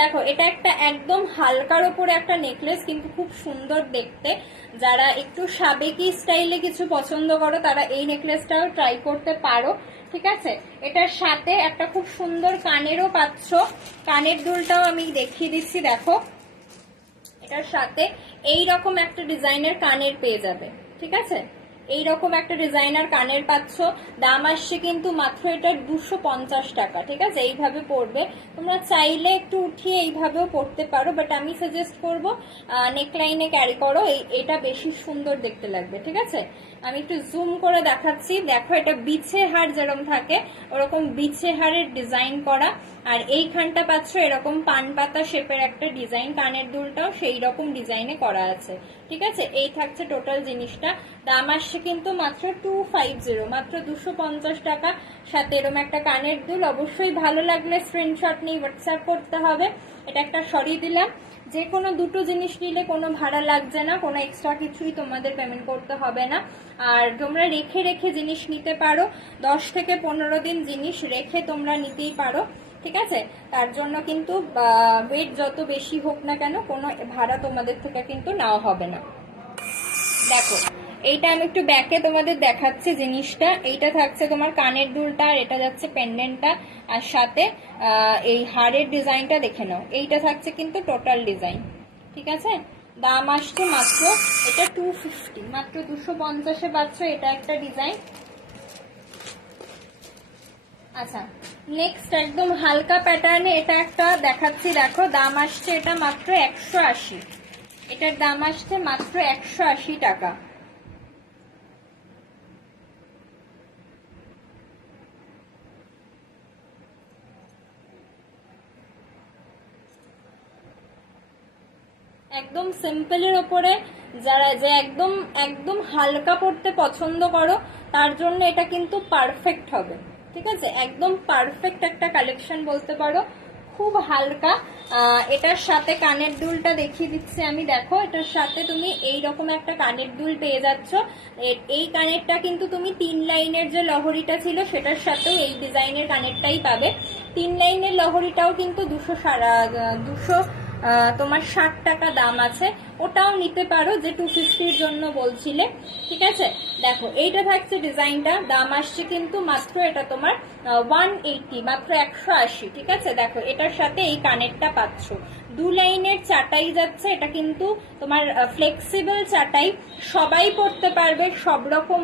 দেখো এটা একটা একদম হালকার ওপরে একটা নেকলেস, কিন্তু খুব সুন্দর দেখতে। যারা একটু সাবেকি স্টাইলে কিছু পছন্দ করো তারা এই নেকলেসটাও ট্রাই করতে পারো, ঠিক আছে। এটার সাথে একটা খুব সুন্দর কানেরও পাচ্ছ, কানের দুলটাও আমি দেখিয়ে দিচ্ছি। দেখো এটার সাথে এই রকম একটা ডিজাইনের কানের পেয়ে যাবে, ঠিক আছে। এইরকম একটা ডিজাইনার কানের পাচ্ছ, দাম আসছে কিন্তু মাত্র এটা 250 টাকা, ঠিক আছে। এইভাবে পরবে, তোমরা চাইলে একটু উঠিয়ে এইভাবেও পরতে পারো, বাট আমি সাজেস্ট করবো নেকলাইনে ক্যারি করো, এটা বেশি সুন্দর দেখতে লাগবে, ঠিক আছে। আমি একটু জুম করে দেখাচ্ছি। দেখো এটা বিছে হার যেরকম থাকে ওরকম বিছে হারের ডিজাইন করা, আর এইখানটা পাচ্ছ এরকম পান পাতা শেপের একটা ডিজাইন, কানের দুলটাও সেই রকম ডিজাইনে করা আছে, ঠিক আছে। এই থাকছে টোটাল জিনিসটা। দাম আসছে কিন্তু মাত্র 250, মাত্র 250 টাকা। সাথে এরকম একটা কানের দুল। অবশ্যই ভালো লাগলে স্ক্রিনশট নিয়ে হোয়াটসঅ্যাপ করতে হবে। এটা একটা সরিয়ে দিলাম। যে কোনো দুটো জিনিস নিলে কোনো ভাড়া লাগছে না, কোনো এক্সট্রা কিছুই তোমাদের পেমেন্ট করতে হবে না। আর তোমরা রেখে রেখে জিনিস নিতে পারো, 10 থেকে 15 দিন জিনিস রেখে তোমরা নিতেই পারো, ঠিক আছে। তার জন্য কিন্তু ওয়েট যত বেশি হোক না কেন কোনো ভাড়া তোমাদের থেকে কিন্তু নেওয়া হবে না। দেখো এইটা আমি একটু ব্যাকে তোমাদের দেখাচ্ছি জিনিসটা। এইটা থাকছে তোমার কানের দুলটা, আর এটা যাচ্ছে পেন্ডেন্টটা, আর সাথে এই হারের ডিজাইনটা দেখে নাও। এইটা থাকছে কিন্তু টোটাল ডিজাইন, ঠিক আছে। দাম আসছে মাত্র এটা 250, মাত্র 250-এ পাচ্ছ এটা একটা ডিজাইন। আচ্ছা নেক্সট একদম হালকা প্যাটার্নে এটা একটা দেখাচ্ছি। দেখো দাম আসছে এটা মাত্র 180, এটার দাম আসছে মাত্র 180 টাকা। একদম সিম্পলের ওপরে যারা যে একদম একদম হালকা পড়তে পছন্দ করো তার জন্য এটা কিন্তু পারফেক্ট হবে, ঠিক আছে। একদম পারফেক্ট একটা কালেকশন বলতে পারো, খুব হালকা। এটার সাথে কানের দুলটা দেখিয়ে দিচ্ছি আমি। দেখো এটার সাথে তুমি এই রকম একটা কানের দুল পেয়ে যাচ্ছ। এই কানেরটা কিন্তু তুমি 3 লাইনের যে লহরিটা ছিল সেটার সাথেও এই ডিজাইনের কানেরটাই পাবে। 3 লাইনের লহরিটাও কিন্তু 200 তোমার 60 টাকা দাম আছে, ওটাও নিতে পারো যে 250-র জন্য বলছিলে, ঠিক আছে। দেখো এইটা থাকছে ডিজাইনটা, দাম আসছে কিন্তু মাত্র এটা তোমার 180, মাত্র 180, ঠিক আছে। দেখো এটার সাথে এই কানেরটা পাচ্ছ, 2 লাইনের চাটাই যাচ্ছে। এটা কিন্তু তোমার ফ্লেক্সিবল চাটাই, সবাই পড়তে পারবে, সব রকম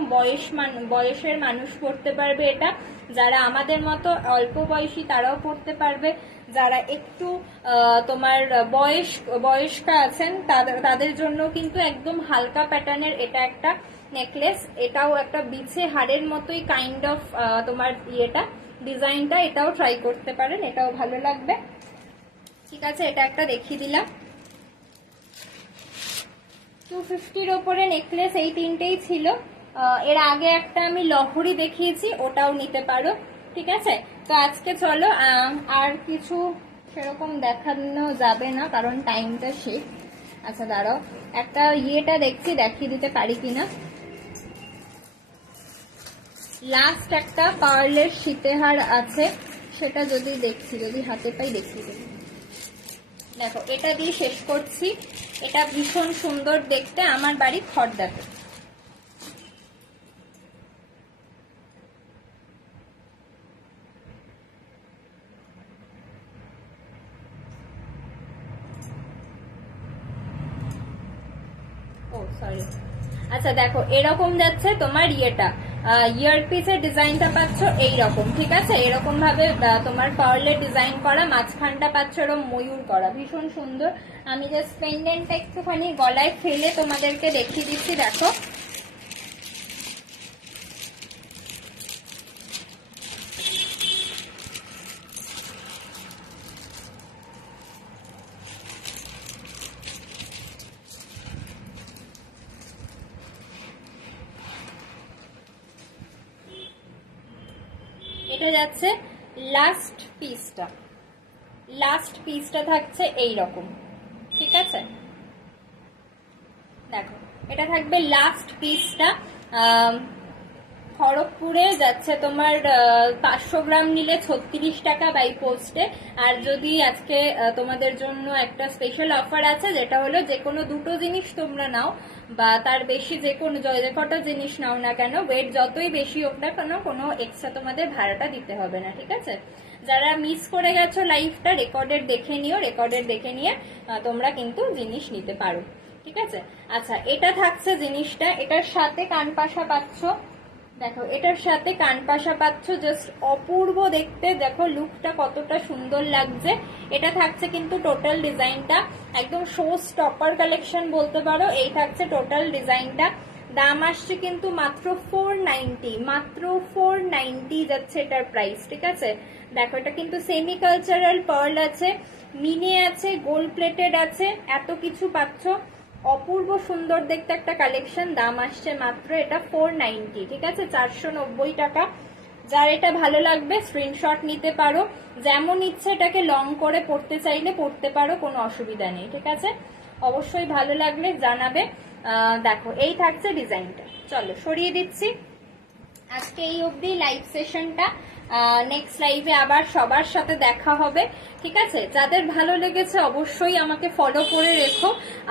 বয়সের মানুষ পড়তে পারবে এটা। যারা আমাদের মতো অল্প বয়সী তারাও পড়তে পারবে, যারা একটু তোমার বয়স্কা আছেন তাদের জন্য কিন্তু একদম হালকা প্যাটার্নের এটা একটা নেকলেস। এটাও একটা বিছে হাড়ের মতোই কাইন্ড অফ তোমার ইয়েটা ডিজাইনটা, এটাও ট্রাই করতে পারেন, এটাও ভালো লাগবে, ঠিক আছে। এটা একটা দেখিয়ে দিলাম। 250-র ওপরে নেকলেস এই তিনটেই ছিল। এর আগে একটা আমি লহরি দেখিয়েছি, ওটাও নিতে পারো, ঠিক আছে। তো আজকে চলো আর কিছু সেরকম দেখানো যাবে না কারণ টাইমটা শেষ। আচ্ছা দাঁড়াও, একটা ইয়েটা দেখছি, দেখিয়ে দিতে পারি কিনা। লাস্ট একটা পার্লের সীতেহার আছে, সেটা যদি দেখছি, যদি হাতে পাই দেখিয়ে দেবো। দেখো এটা দিয়ে শেষ করছি। এটা ভীষণ সুন্দর দেখতে, আমার বাড়ি খড়দাতে। ও সরি, আচ্ছা দেখো এরকম যাচ্ছে তোমার ইয়েটা, ইয়ারপিসের ডিজাইনটা পাচ্ছ এইরকম, ঠিক আছে। এরকম ভাবে তোমার পার্লের ডিজাইন করা, মাঝখানটা পাচ্ছ এরকম ময়ূর করা, ভীষণ সুন্দর। আমি জাস্ট পেন্ডেন্টটা একটুখানি গলায় ফেলে তোমাদেরকে দেখিয়ে দিচ্ছি। দেখো এটা যাচ্ছে লাস্ট পিসটা, লাস্ট পিসটা থাকছে এই রকম, ঠিক আছে। দেখো এটা থাকবে লাস্ট পিসটা, খড়গপুরে যাচ্ছে তোমার 500 গ্রাম নিলে 36 টাকা বাই পোস্টে। আর যদি আজকে তোমাদের জন্য একটা স্পেশাল অফার আছে, যেটা হলো যে কোনো দুটো জিনিস তোমরা নাও বা তার বেশি যে কটা জিনিস নাও না কেন, ওয়েট যতই বেশি হোক না কেন, কোনো এক্সট্রা তোমাদের ভাড়াটা দিতে হবে না, ঠিক আছে? যারা মিস করে গেছো লাইভটা, রেকর্ডেড দেখে নিও, রেকর্ডেড দেখে নিয়ে তোমরা কিন্তু জিনিস নিতে পারো, ঠিক আছে? আচ্ছা, এটা থাকছে জিনিসটা, এটার সাথে কানপাশা পাচ্ছ, দেখো এটার সাথে কানপাশা পাচ্ছ, জাস্ট অপূর্ব দেখতে, দেখো লুকটা কতটা সুন্দর লাগছে। এটা থাকছে কিন্তু টোটাল ডিজাইনটা, একদম শো স্টপার কালেকশন বলতে পারো। এই থাকছে টোটাল ডিজাইনটা, দাম আসছে কিন্তু মাত্র 490, মাত্র 490 যাচ্ছে এটার প্রাইস, ঠিক আছে? দেখো এটা কিন্তু সেমি কালচারাল পার্ল আছে, মিনে আছে, গোল্ড প্লেটেড আছে, এত কিছু পাচ্ছ। অপূর্ব সুন্দর দেখতে একটা কালেকশন, দাম আসছে মাত্র এটা 490, ঠিক আছে? 490 টাকা। যার এটা ভালো লাগবে স্ক্রিনশট নিতে পারো, যেমন ইচ্ছে এটাকে লং করে পড়তে চাইলে পড়তে পারো, কোনো অসুবিধা নেই, ঠিক আছে? অবশ্যই ভালো লাগলে জানাবে। দেখো এই থাকছে ডিজাইনটা, চলো সরিয়ে দিচ্ছি। আজকে এই অবধি লাইভ সেশনটা, নেক্সট লাইভে আবার সবার সাথে দেখা হবে, ঠিক আছে? যাদের ভালো লেগেছে অবশ্যই আমাকে ফলো করে রেখো,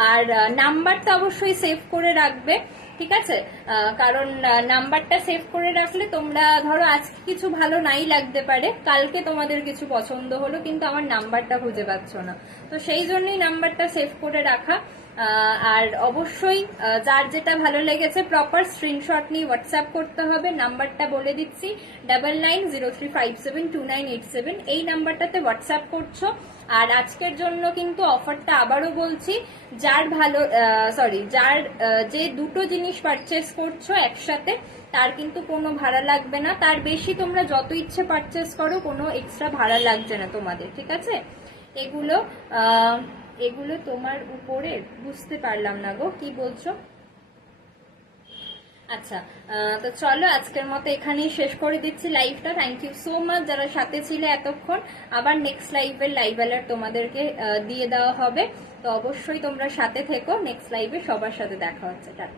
আর নাম্বারটা অবশ্যই সেভ করে রাখবে, ঠিক আছে? কারণ নাম্বারটা সেভ করে রাখলে তোমরা ধরো আজকে কিছু ভালো নাই লাগতে পারে, কালকে তোমাদের কিছু পছন্দ হলো কিন্তু আমার নাম্বারটা খুঁজে পাচ্ছ না, তো সেই জন্যই নাম্বারটা সেভ করে রাখা। আর অবশ্যই যার যেটা ভালো লেগেছে প্রপার স্ক্রিনশট নিয়ে হোয়াটসঅ্যাপ করতে হবে। নাম্বারটা বলে দিচ্ছি, 9903572987, এই নাম্বারটাতে হোয়াটসঅ্যাপ করছো। আর আজকের জন্য কিন্তু অফারটা আবারও বলছি, যার যে দুটো জিনিস পারচেস করছো একসাথে, তার কিন্তু কোনো ভাড়া লাগবে না, তার বেশি তোমরা যত ইচ্ছে পারচেস করো কোনো এক্সট্রা ভাড়া লাগছে না তোমাদের, ঠিক আছে? এগুলো তোমার উপরে, বুঝতে পারলাম না গো কি বলছো। আচ্ছা, তো চলো আজকের মতো এখানেই শেষ করে দিচ্ছি লাইভটা। থ্যাংক ইউ সো মাচ যারা সাথে ছিলে এতক্ষণ। আবার নেক্সট লাইভের লাইভ অ্যালার্ট তোমাদেরকে দিয়ে দেওয়া হবে, তো অবশ্যই তোমরা সাথে থেকো। নেক্সট লাইভে সবার সাথে দেখা হচ্ছে, টাটা।